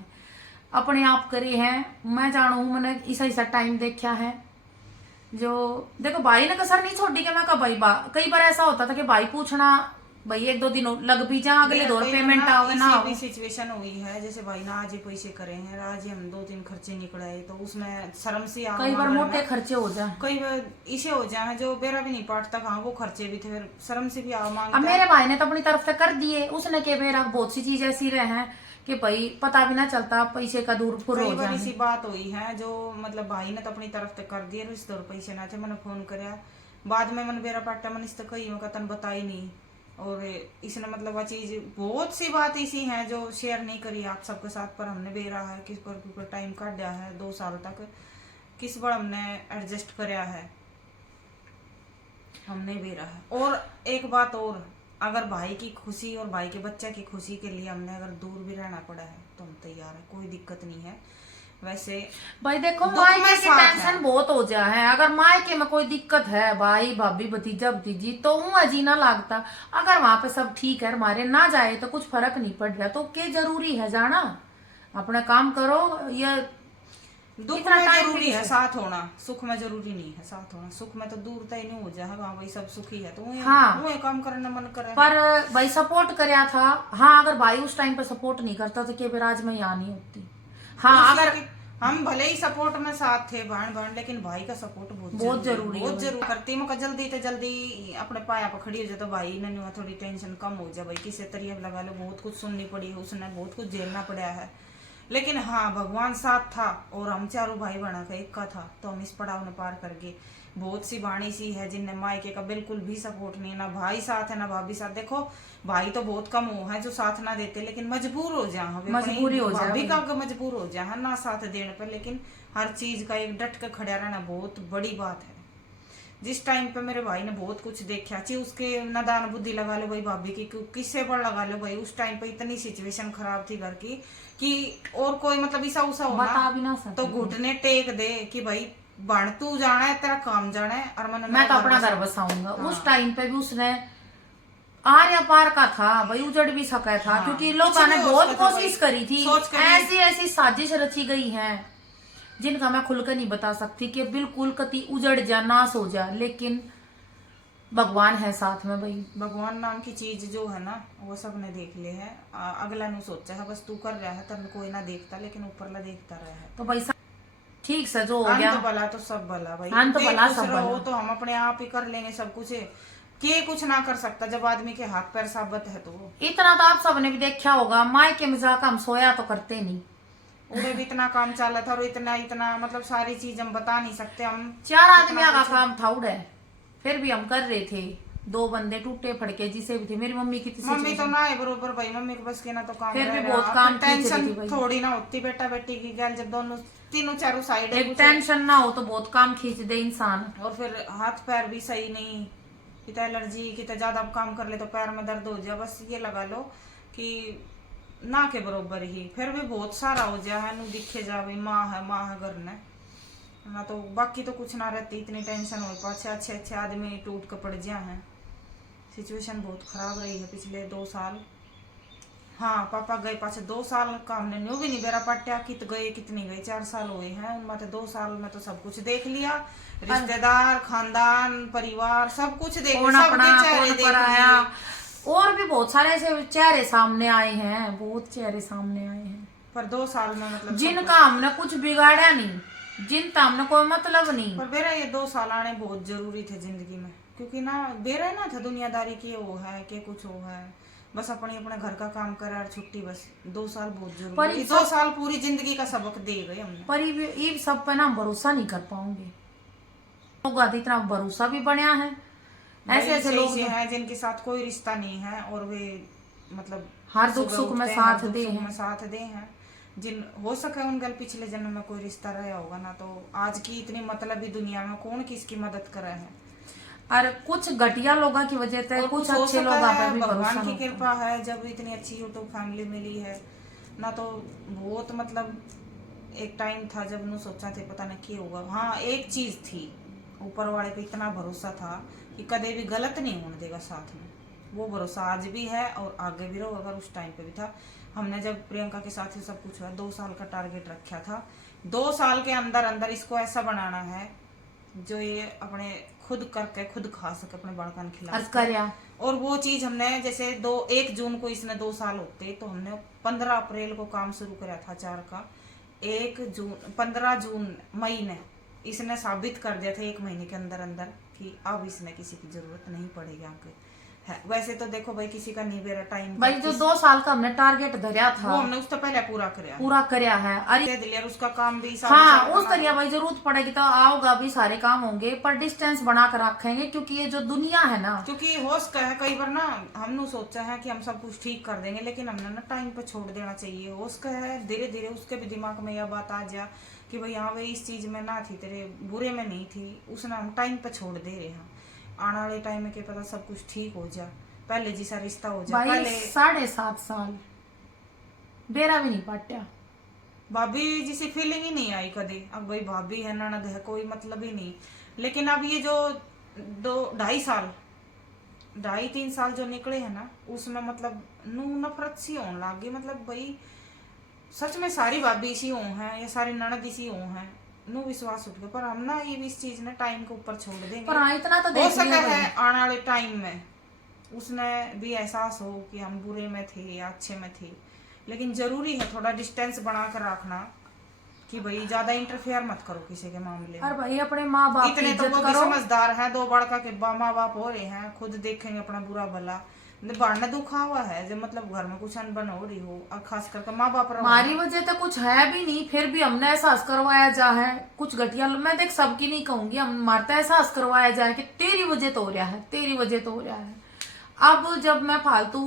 अपने आप करे हैं। मैं जानू मैंने ऐसा टाइम देखा है जो देखो भाई ने कसर नहीं छोड़ी कि मैं कहा भाई कई बार ऐसा होता था कि भाई पूछना भाई 1-2 दिन लग भी जा, अगले दौर पेमेंट आओगे ना भी सिचुएशन हुई है, जैसे भाई ना आज ही पैसे करे हैं, आज ही हम 2-3 खर्चे निकलाए, तो उसमें शर्म सी आ कई बार मोटे खर्चे हो जाए, कई बार इसे हो जाए जो बेरा भी नहीं पाटता कहाँ वो खर्चे भी थे, फिर शर्म से भी आ मांगता। अब मेरे भाई ने तो अपनी तरफ से कर दिए, उसने के मेरा बहुत सी चीज ऐसी रहे हैं कि भाई पता भी ना चलता पैसे का दूर फुर हो जाए। इसी बात हुई है जो मतलब भाई ने तो अपनी तरफ से कर दिए, इस दौर पैसे ना थे, मैंने फोन कराया बाद में मैंने बेरा पाटा मैंने इस तक कही मैं तन बताई नहीं, और इसने मतलब वह चीज बहुत सी बात ऐसी है जो शेयर नहीं करी आप सबके साथ, पर हमने बेरा है किस पर टाइम काटा है 2 साल तक, किस बार हमने एडजस्ट कराया है, हमने बेरा है। और एक बात और, अगर भाई की खुशी और भाई के बच्चे की खुशी के लिए हमने अगर दूर भी रहना पड़ा है तो हम तैयार है, कोई दिक्कत नहीं है। वैसे भाई देखो मायके की टेंशन बहुत हो जा है, अगर मायके में कोई दिक्कत है भाई भाभी भतीजा भतीजी तो वहां जीना लागता, अगर वहां पे सब ठीक है हमारे ना जाए तो कुछ फर्क नहीं पड़ रहा, तो क्या जरूरी है जाना, अपना काम करो। ये दुख में जरूरी है साथ होना, सुख में जरूरी नहीं है साथ होना, सुख में तो दूर तय नहीं हो जाए, वहाँ भाई सब सुखी है तो वही काम करने मन करे। पर भाई सपोर्ट कराया था, हाँ अगर भाई उस टाइम पे सपोर्ट नहीं करता तो क्या फिर आज मैं यहाँ नहीं होती। हाँ अगर हम भले ही सपोर्ट में साथ थे बहन लेकिन भाई का सपोर्ट बहुत जरूरी बहुत जरूरी करती मैं जल्दी तो जल्दी अपने पाया पर खड़ी हो जाए, तो भाई ने थोड़ी टेंशन कम हो जाए, भाई किसी तरीके लगा लो बहुत कुछ सुननी पड़ी, उसने बहुत कुछ झेलना पड़ा है, लेकिन हाँ भगवान साथ था और हम चारों भाई बना का एक का था, तो हम इस पड़ाव ने पार कर गए। बहुत सी बाणी सी है जिनने मायके का बिल्कुल भी सपोर्ट नहीं है, ना भाई साथ है ना भाभी साथ। देखो भाई तो बहुत कम हो है जो साथ ना देते, लेकिन मजबूर हो जा मजबूरी हो जाए भाभी का मजबूर हो जा ना साथ देने पर। लेकिन हर चीज का एक डट के खड़ा रहना बहुत बड़ी बात है। जिस टाइम पे मेरे भाई ने बहुत कुछ देखा ची, उसके नादान बुद्धि लगा लो भाई भाभी की, किससे पर लगा लो भाई। उस टाइम पे इतनी सिचुएशन खराब थी घर की कि और कोई मतलब ऐसा उसा बता भी ना होना सकते तो घुटने टेक दे कि भाई बन तू जाना है, तेरा काम जाना है, और मैं तो अपना घर बसाऊंगा। हाँ। उस टाइम पे भी उसने आर्या पार का था भाई, उजड़ भी सका था। हाँ, क्योंकि लोगों कुछ ने भी हो बहुत सकता था कोशिश भाई, करी थी, सोच कर ऐसी ऐसी साजिश रची गई है जिनका मैं खुलकर नहीं बता सकती कि बिल्कुल कति उजड़ जा, नाश हो जा, लेकिन भगवान है साथ में भाई। भगवान नाम की चीज जो है ना वो सबने देख ले है। अगला नु सोचा है बस तू कर रहा है तब कोई ना देखता, लेकिन ऊपरला देखता रहा है। तो भाई ठीक से जो हो गया, अंत भला तो सब भला भाई। अंत भला सब रहो भला। तो हम अपने आप ही कर लेंगे सब कुछ, के कुछ ना कर सकता जब आदमी के हाथ पैर साबत है तो। इतना तो आप सबने भी देखा होगा, मायके में जाकर हम सोया तो करते नहीं। उधर भी इतना काम चला था और इतना इतना मतलब सारी चीज हम बता नहीं सकते। हम 4 आदमी का काम था उड़े, फिर भी हम कर रहे थे। 2 बंदे टूटे फड़के जिसे भी थे। मेरी मम्मी की मम्मी तो ना है बरोबर भाई, मम्मी के बस के ना तो काम फिर भी रह बहुत रहा। काम फिर खींच रही थी टेंशन भाई। थोड़ी ना होती बेटा बेटी की गैल, जब दोनों तीनों चारों साइड एक टेंशन ना हो तो बहुत काम खींच दे इंसान। और फिर हाथ पैर भी सही नहीं, कितना एलर्जी, कितना ज्यादा काम कर ले तो पैर में दर्द हो जाए। बस ये लगा लो कि ना के बरोबर ही फिर भी बहुत सारा हो जाए है नु दिखे जावे माँ है घर ने ना, तो बाकी तो कुछ ना रहती। इतनी टेंशन हो पाछे अच्छे अच्छे आदमी टूट के पड़ जा है। सिचुएशन बहुत खराब रही है पिछले 2 साल। हाँ पापा गए पाछे 2 साल का हमने न्यू भी नहीं बेरा पाट्या कित गए कितनी गए 4 साल हुए हैं उनमें। तो 2 साल में तो सब कुछ देख लिया, रिश्तेदार खानदान परिवार सब कुछ देख कौन सबके अपना चेहरे कौन देख पराया, लिए। और भी बहुत सारे ऐसे चेहरे सामने आए हैं, बहुत चेहरे सामने आए हैं। पर 2 साल में मतलब जिनका हमने कुछ बिगाड़ा नहीं, जिनका हमने कोई मतलब नहीं। पर बेरा ये 2 साल आने बहुत जरूरी थे जिंदगी में, क्योंकि ना बेरा ना था दुनियादारी की वो है के कुछ वो है, बस अपने अपने घर का काम करा और छुट्टी बस। 2 साल बहुत जरूरी, 2 साल पूरी जिंदगी का सबक दे गए हमने। पर ये सब पे ना भरोसा नहीं कर पाऊंगे। लोग आते इतना भरोसा भी बनया है, ऐसे ऐसे लोग हैं जिनके साथ कोई रिश्ता नहीं है और वे मतलब हर दुख सुख में साथ दे हैं, साथ दे हैं। जिन हो सके उन गल पिछले जन्म में कोई रिश्ता रहा होगा ना, तो आज की इतनी मतलब ही दुनिया में कौन किसकी मदद करे है। और कुछ घटिया लोगों की वजह से कुछ अच्छे लोग पे भी भगवान की कृपा है जब इतनी अच्छी यूट्यूब फैमिली मिली है ना, तो बहुत मतलब एक टाइम था जब नु सोचा थे पता नहीं क्या होगा। हाँ एक चीज थी, ऊपर वाले पे इतना भरोसा था कि कदे भी गलत नहीं होने देगा साथ में। वो भरोसा आज भी है और आगे भी रहेगा, उस टाइम पे भी था। हमने जब प्रियंका के साथ ही सब कुछ हुआ 2 साल का टारगेट रखा था, 2 साल के अंदर अंदर इसको ऐसा बनाना है जो ये अपने खुद करके खुद खा सके, अपने बालकन खिला सके। और वो चीज हमने जैसे 1 जून को इसने 2 साल होते तो हमने 15 अप्रैल को काम शुरू करा था 4 का। 15 जून मई ने इसने साबित कर दिया था 1 महीने के अंदर अंदर कि अब इसमें किसी की जरूरत नहीं पड़ेगी आगे है। वैसे तो देखो भाई किसी का नहीं बेरा टाइम भाई जो 2 साल का हमने टारगेट धरिया था वो हमने उससे पहले पूरा करया है। अरे उसका काम भी हाँ उस करिया भाई, जरूरत पड़ेगी तो आओगा भी, सारे काम होंगे पर डिस्टेंस बना कर रखेंगे, क्योंकि ये जो दुनिया है ना, क्योंकि होश का है कई बार ना हमने सोचा है कि हम सब कुछ ठीक कर देंगे, लेकिन हमने ना टाइम पे छोड़ देना चाहिए। होश का है धीरे धीरे उसके भी दिमाग में यह बात आ जा कि भाई हाँ भाई इस चीज में ना थी, तेरे बुरे में नहीं थी, उसने हम टाइम पे छोड़ दे रहे हैं। आने वाले टाइम में क्या पता सब कुछ ठीक हो जा, पहले जैसा रिश्ता हो जाए। पहले 7.5 साल बेरा भी नहीं पाट्या, भाभी जिसी फीलिंग ही नहीं आई कभी। अब भाई भाभी है ननद है कोई मतलब ही नहीं। लेकिन अब ये जो 2-2.5 साल 2.5-3 साल जो निकले हैं ना, उसमें मतलब नू नफरत सी होने लग गई। मतलब भाई सच में सारी भाभी इसी हो हैं या सारी ननद इसी हो हैं, नो विश्वास उठ गया। पर हम ना ये इस चीज ने टाइम के ऊपर छोड़ देंगे। पर हाँ इतना तो हो सका है आने वाले टाइम में उसने भी एहसास हो कि हम बुरे में थे या अच्छे में थे, लेकिन जरूरी है थोड़ा डिस्टेंस बना कर रखना। कि भाई ज्यादा इंटरफेयर मत करो किसी के मामले में। और भाई अपने माँ बाप की इतने तो इज्जत वो भी करो। समझदार हैं, दो बड़का के माँ बाप हो रहे हैं, खुद देखेंगे अपना बुरा भला। बढ़ना दुखा हुआ है जब मतलब घर में कुछ अनबन हो रही हो, और खास करके माँ बाप रहो। हमारी वजह तो कुछ है भी नहीं, फिर भी हमने एहसास करवाया जा है कुछ घटिया। मैं देख सबकी नहीं कहूंगी, हम मारता एहसास करवाया जाए कि तेरी वजह तो हो रहा है, तेरी वजह तो हो रहा है। अब जब मैं फालतू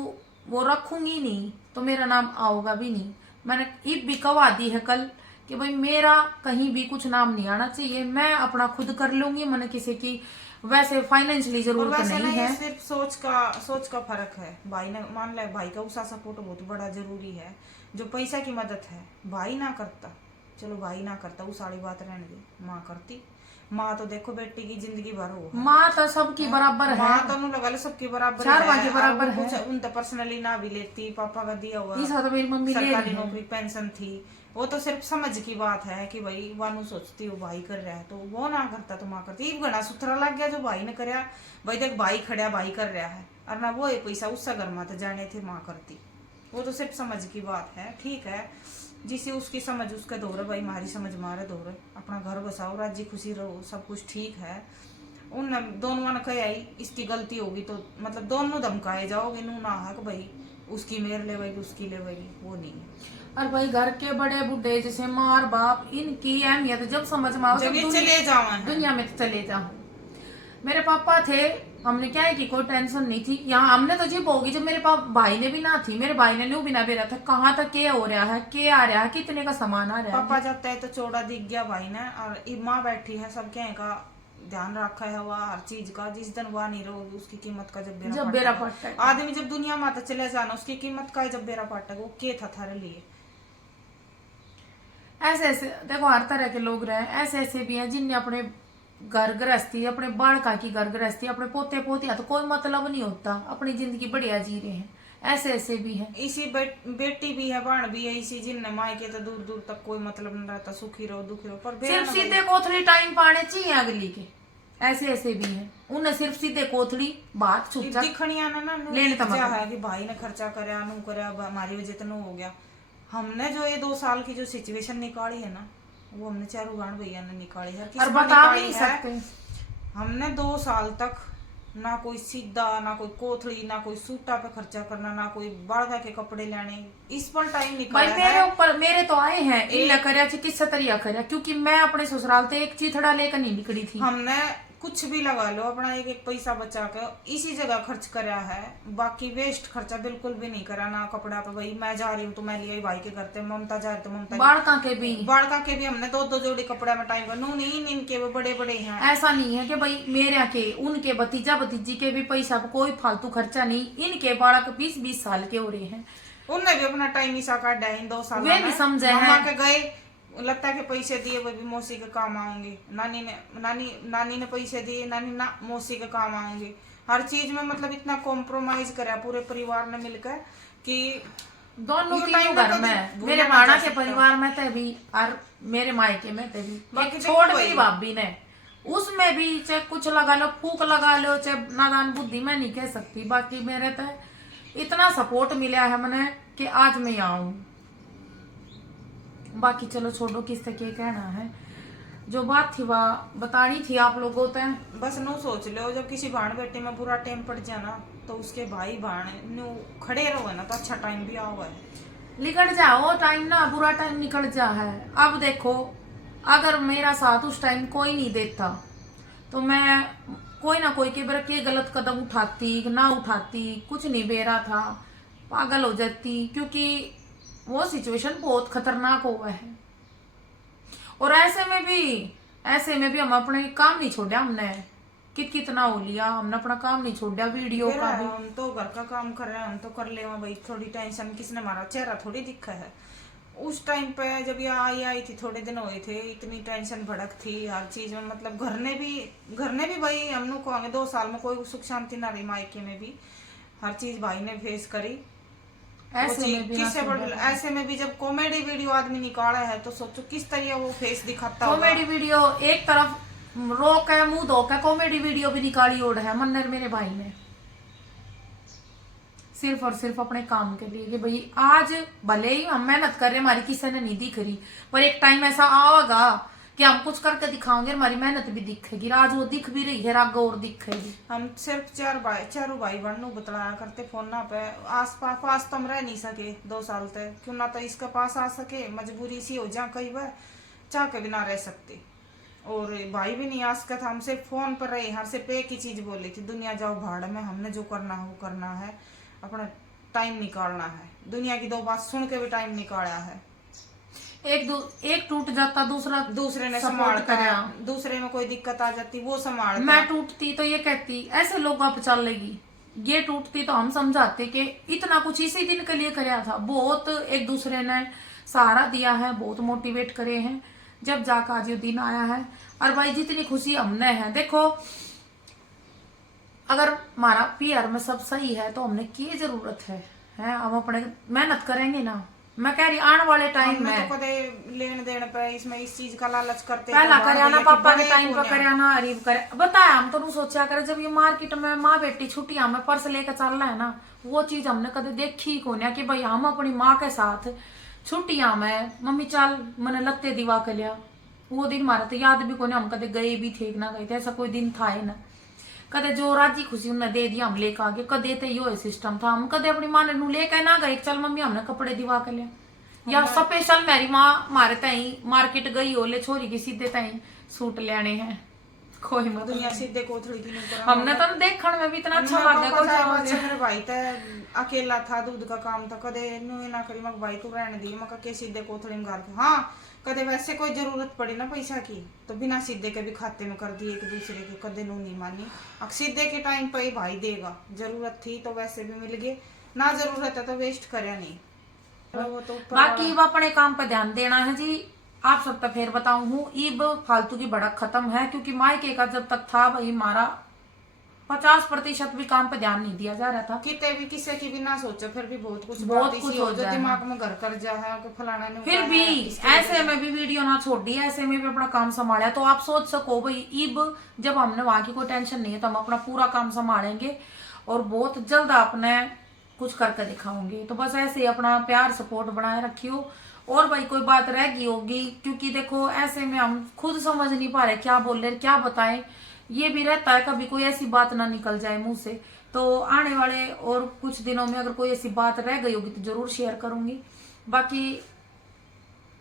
वो रखूंगी नहीं तो मेरा नाम आओगा भी नहीं। मैंने ईद भी कवा दी है कल कि भाई मेरा कहीं भी कुछ नाम नहीं आना चाहिए, मैं अपना खुद कर लूंगी। मैंने किसी की वैसे फाइनेंशियली और जरूरत वैसे ना नहीं ये है। सिर्फ सोच का फर्क है। भाई ने मान ले, भाई का उसका सपोर्ट बहुत बड़ा जरूरी है। जो पैसा की मदद है भाई ना करता, चलो भाई ना करता वो सारी बात रहने दे, माँ करती। माँ तो देखो बेटी की जिंदगी भर हो, माँ तो सबकी बराबर है, माँ तो लगा लो सबकी बराबर चार है। माँ के बराबर और वो है। कुछ उन तो पर्सनली ना भी लेती, पापा का दिया हुआ इस तो मेरी मम्मी ले सरकारी रही है। नौकरी पेंशन थी। वो तो सिर्फ समझ की बात है कि भाई वानू सोचती हो भाई कर रहा है तो वो ना करता तो माँ करती। घना सुथरा लग गया जो भाई ने करया, भाई देख भाई खड़ा भाई कर रहा है, और ना वो ये पैसा उससे घर में तो जाने थे माँ करती। वो तो सिर्फ समझ की बात है। ठीक है, जिसे उसकी समझ उसके दौरे, भाई हमारी समझ मारे दौरे, अपना घर बसाओ, राजी खुशी रहो, सब कुछ ठीक है। उन दोनों ने कहे आई इसकी गलती होगी तो मतलब दोनों धमकाए जाओगे, नू ना है कि भाई उसकी मेर लेवेगी उसकी लेवेगी, वो नहीं है। और भाई घर के बड़े बूढ़े जैसे माँ और बाप, इनकी अहमियत जब समझ में आओ जब ये दुनिया, चले जावा है। दुनिया में तो चले जाओ। मेरे पापा थे, हमने क्या है कि कोई टेंशन नहीं थी। यहाँ हमने तो जिप होगी जब मेरे पाप भाई ने भी ना थी, मेरे भाई ने न्यू भी ना बेरा था कहाँ तक क्या हो रहा है, क्या आ रहा है, कितने का सामान आ रहा है। पापा जाता है तो चौड़ा दिख गया भाई ने, और ये माँ बैठी है सब क्या का ध्यान रखा है वह हर चीज का। जिस दिन वह नहीं रहोगी उसकी कीमत का जब बेरा पट्टा आदमी जब दुनिया में आता चले जाना उसकी कीमत का है जब बेरा पाटा। वो के था थारे लिए। ऐसे ऐसे देखो हर तरह के लोग रहे, ऐसे ऐसे भी हैं जिनने अपने घर गृहस्थी, अपने बाड़का की घर गृहस्थी, अपने पोते पोतिया तो कोई मतलब नहीं होता, अपनी जिंदगी बढ़िया जी रहे हैं। ऐसे ऐसे भी हैं। इसी बेटी भी है, बाण भी है, इसी जिनने माँ के तो दूर दूर तक कोई मतलब नहीं रहता, सुखी रहो दुखी रहो। पर सिर्फ सीधे कोथली टाइम पाने चाहिए अगली के, ऐसे ऐसे भी हैं। उन्हें सिर्फ सीधे कोथली बात चुपचाप दिखणिया ना लेने का मतलब है कि भाई ने खर्चा करया नू करया, हमारी वजह तो नू हो गया। हमने जो ये 2 साल की जो सिचुएशन निकाली है ना, वो हमने चारों गांड भैया ने निकाली है, और बता भी नहीं सकते। हमने 2 साल तक ना कोई सीधा, ना कोई कोथड़ी, ना कोई सूटा पे खर्चा करना, ना कोई बाड़का के कपड़े लेने, इस पर टाइम निकाला भाई मेरे ऊपर मेरे तो आए हैं इन करया किस तरिया करया, क्योंकि मैं अपने ससुराल से एक चीथड़ा लेकर नहीं निकली थी। हमने कुछ भी लगा लो अपना एक एक पैसा बचा के इसी जगह खर्च करा है। बाकी वेस्ट खर्चा बिल्कुल भी नहीं करा। ना कपड़ा पे, भाई मैं जा रही हूँ तो मैं लिया भाई के करते, ममता जा रही तो ममता, बाड़का के भी हमने 2-2 जोड़ी कपड़ा में टाइम कर नहीं, इनके वो बड़े बड़े हैं। ऐसा नहीं है कि भाई मेरे के उनके भतीजा भतीजी के भी पैसा कोई फालतू खर्चा नहीं, इनके बाड़क 20-20 साल के हो रहे हैं, उनने भी अपना टाइम ईसा काटा है इन 2 साल वे भी समझे हैं। के गए लगता के पैसे दिए वो भी मौसी के काम आऊंगे, नानी ने पैसे दिए, नानी ना मौसी के काम आऊंगे। हर चीज में मतलब इतना कॉम्प्रोमाइज करा पूरे परिवार ने मिलकर कि दोनों तीनों घर में, मेरे माणा के परिवार में थे भी और मेरे मायके में थे भी, बाकी छोड़ दी भाभी ने, उसमें भी चाहे कुछ लगा लो, फूक लगा लो, चाहे नादान बुद्धि मैं नहीं कह सकती। बाकी मेरे तो इतना सपोर्ट मिला है मैंने कि आज मैं यहाँ हूँ। बाकी चलो छोड़ो, किस तक ये कहना है, जो बात थी वह बतानी थी आप लोगों को। बस नो सोच लो जब किसी भाण बेटे में बुरा टाइम पड़ जाए ना तो उसके भाई भाण नो खड़े रहो ना तो अच्छा टाइम भी आओ है, निकल जाओ टाइम ना, बुरा टाइम निकल जा है। अब देखो अगर मेरा साथ उस टाइम कोई नहीं देता तो मैं कोई ना कोई के गलत कदम उठाती ना उठाती, कुछ नहीं बेरा था, पागल हो जाती, क्योंकि वो सिचुएशन बहुत खतरनाक हुआ है। और ऐसे में भी हम अपने काम नहीं छोड़ा, हमने कितना हो लिया, हमने अपना काम नहीं छोड़ा, वीडियो का भी। हम तो घर का काम कर रहे हैं, हम तो कर ले भाई, थोड़ी टेंशन किसने, हमारा चेहरा थोड़ी दिखा है। उस टाइम पे जब ये आई थी, थोड़े दिन हुए थे, इतनी टेंशन भड़क थी हर चीज में। मतलब घर ने भी भाई हम लोग को 2 साल में कोई सुख शांति ना रही, मायके में भी हर चीज भाई ने फेस करी। ऐसे में भी जब कॉमेडी वीडियो आदमी निकाला है तो सोचो किस तरह वो फेस दिखाता होगा। कॉमेडी वीडियो एक तरफ रोक है, मुंह धोकर कॉमेडी वीडियो भी निकाली ओढ़ है मन्नर मेरे भाई ने, सिर्फ और सिर्फ अपने काम के लिए कि भाई आज भले ही हम मेहनत कर रहे हैं, हमारी किसी ने नहीं दिख रही, पर एक टाइम ऐसा आएगा कि हम कुछ करके दिखाओगे, हमारी मेहनत भी दिखेगी। आज वो दिख भी रही है, आगे और दिखेगी। हम सिर्फ चारों भाई बहनों बतलाया करते फोन ना पे, आस पास तो हम रह नहीं सके 2 साल तक, क्यों ना तो इसके पास आ सके, मजबूरी सी हो जा कई बार, चाह के भी ना रह सकते। और भाई भी नहीं आ सका था, हमसे फोन पर रहे, हर से पे की चीज बोली थी, दुनिया जाओ भाड़ में, हमने जो करना है वो करना है, अपना टाइम निकालना है। दुनिया की 2 बात सुन के भी टाइम निकाला है। एक टूट जाता दूसरे ने सपोर्ट संभालता, करे। दूसरे में कोई दिक्कत आ जाती वो संभालता। मैं टूटती तो ये कहती ऐसे लोग आप चल लेगी, ये टूटती तो हम समझाते कि इतना कुछ इसी दिन के लिए कराया था। बहुत एक दूसरे ने सहारा दिया है, बहुत मोटिवेट करे हैं, जब जाकर आज ये दिन आया है। और भाई जितनी खुशी हमने है, देखो अगर हमारा पीआर में सब सही है तो हमने की जरूरत है हम अपने मेहनत करेंगे ना। मैं कह रही आने वाले टाइम में तो कदे लेन देन पे इसमें इस चीज का लालच करते पहला तो करे ना, कि पापा के बड़े टाइम पर पुण्य। करे ना, अरीब करे बताया। हम तो नहीं सोचा करे जब ये मार्केट में माँ बेटी छुट्टियां में पर्स लेकर चल रहा है ना, वो चीज हमने कदे देखी को ना कि भाई हम अपनी माँ के साथ छुट्टियां में मम्मी चल मैंने लत्ते दिवा के लिया। वो दिन हमारा तो याद भी को हम कदे गए भी थे ना गए थे, ऐसा कोई दिन था ही ना। कदे जो राजी खुशी उन्हें दे दिया हम लेकर आगे, कदे तो यो सिस्टम था। हम कदे अपनी माँ ने नू लेकर ना गए, चल मम्मी हमने कपड़े दिवा के लिया, या स्पेशल मेरी माँ मारे ताई मार्केट गई हो ले छोरी की सीधे ताई सूट लेने हैं। कोई मतलब दुनिया सीधे कोथड़ी की नहीं करा। हमने तो देखने में भी इतना अच्छा लगा। मेरे भाई तो अकेला था, दूध का काम था, कदे नू ना करी मग भाई को रहने दी, मग के सीधे कोथड़ी में घर के। हाँ कदे वैसे कोई जरूरत पड़ी ना पैसा की तो बिना सीधे के भी खाते में कर दिए एक दूसरे के, कदे नू नहीं मानी। अब सीधे के टाइम पे ही भाई देगा, जरूरत थी तो वैसे भी मिल गए, ना जरूरत है तो वेस्ट करे नहीं। वो तो बाकी अब अपने काम पे ध्यान देना है जी। आप सब तक फिर बताऊं हूँ, ईब फालतू की भड़क खत्म है, क्योंकि मायके का जब तक था भाई हमारा 50% भी काम पे ध्यान नहीं दिया जा रहा था। किते भी किसी की भी ना सोचो, फिर भी बहुत कुछ हो जाए दिमाग में घर कर जा है कि फलाना ने फिर भी ऐसे में भी वीडियो ना छोड़ दी, ऐसे में भी अपना काम संभाला। तो आप सोच सको भाई ईब जब हमने वहां की कोई टेंशन नहीं है तो हम अपना पूरा काम संभालेंगे और बहुत जल्द आपने कुछ करके दिखाऊंगी। तो बस ऐसे ही अपना प्यार सपोर्ट बनाए रखियो। और भाई कोई बात रह गई होगी, क्योंकि देखो ऐसे में हम खुद समझ नहीं पा रहे क्या बोल रहे क्या बताएं, ये भी रहता है कभी कोई ऐसी बात ना निकल जाए मुंह से। तो आने वाले और कुछ दिनों में अगर कोई ऐसी बात रह गई होगी तो जरूर शेयर करूंगी। बाकी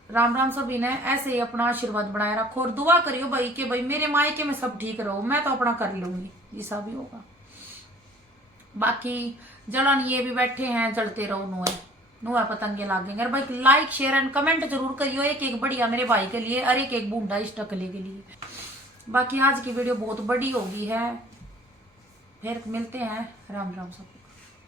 राम राम सभी ने ऐसे ही अपना आशीर्वाद बनाए रखो और दुआ करियो भाई कि भाई मेरे मायके में सब ठीक रहो, मैं तो अपना कर लूंगी जैसा भी होगा। बाकी जलन ये भी बैठे हैं, जलते रहो, नुआ पतंगे लागेंगे। भाई लाइक शेयर एंड कमेंट जरूर करियो, एक बढ़िया मेरे भाई के लिए और एक बूंदा इस टकले के लिए। बाकी आज की वीडियो बहुत बड़ी होगी है, फिर मिलते हैं। राम राम सबको।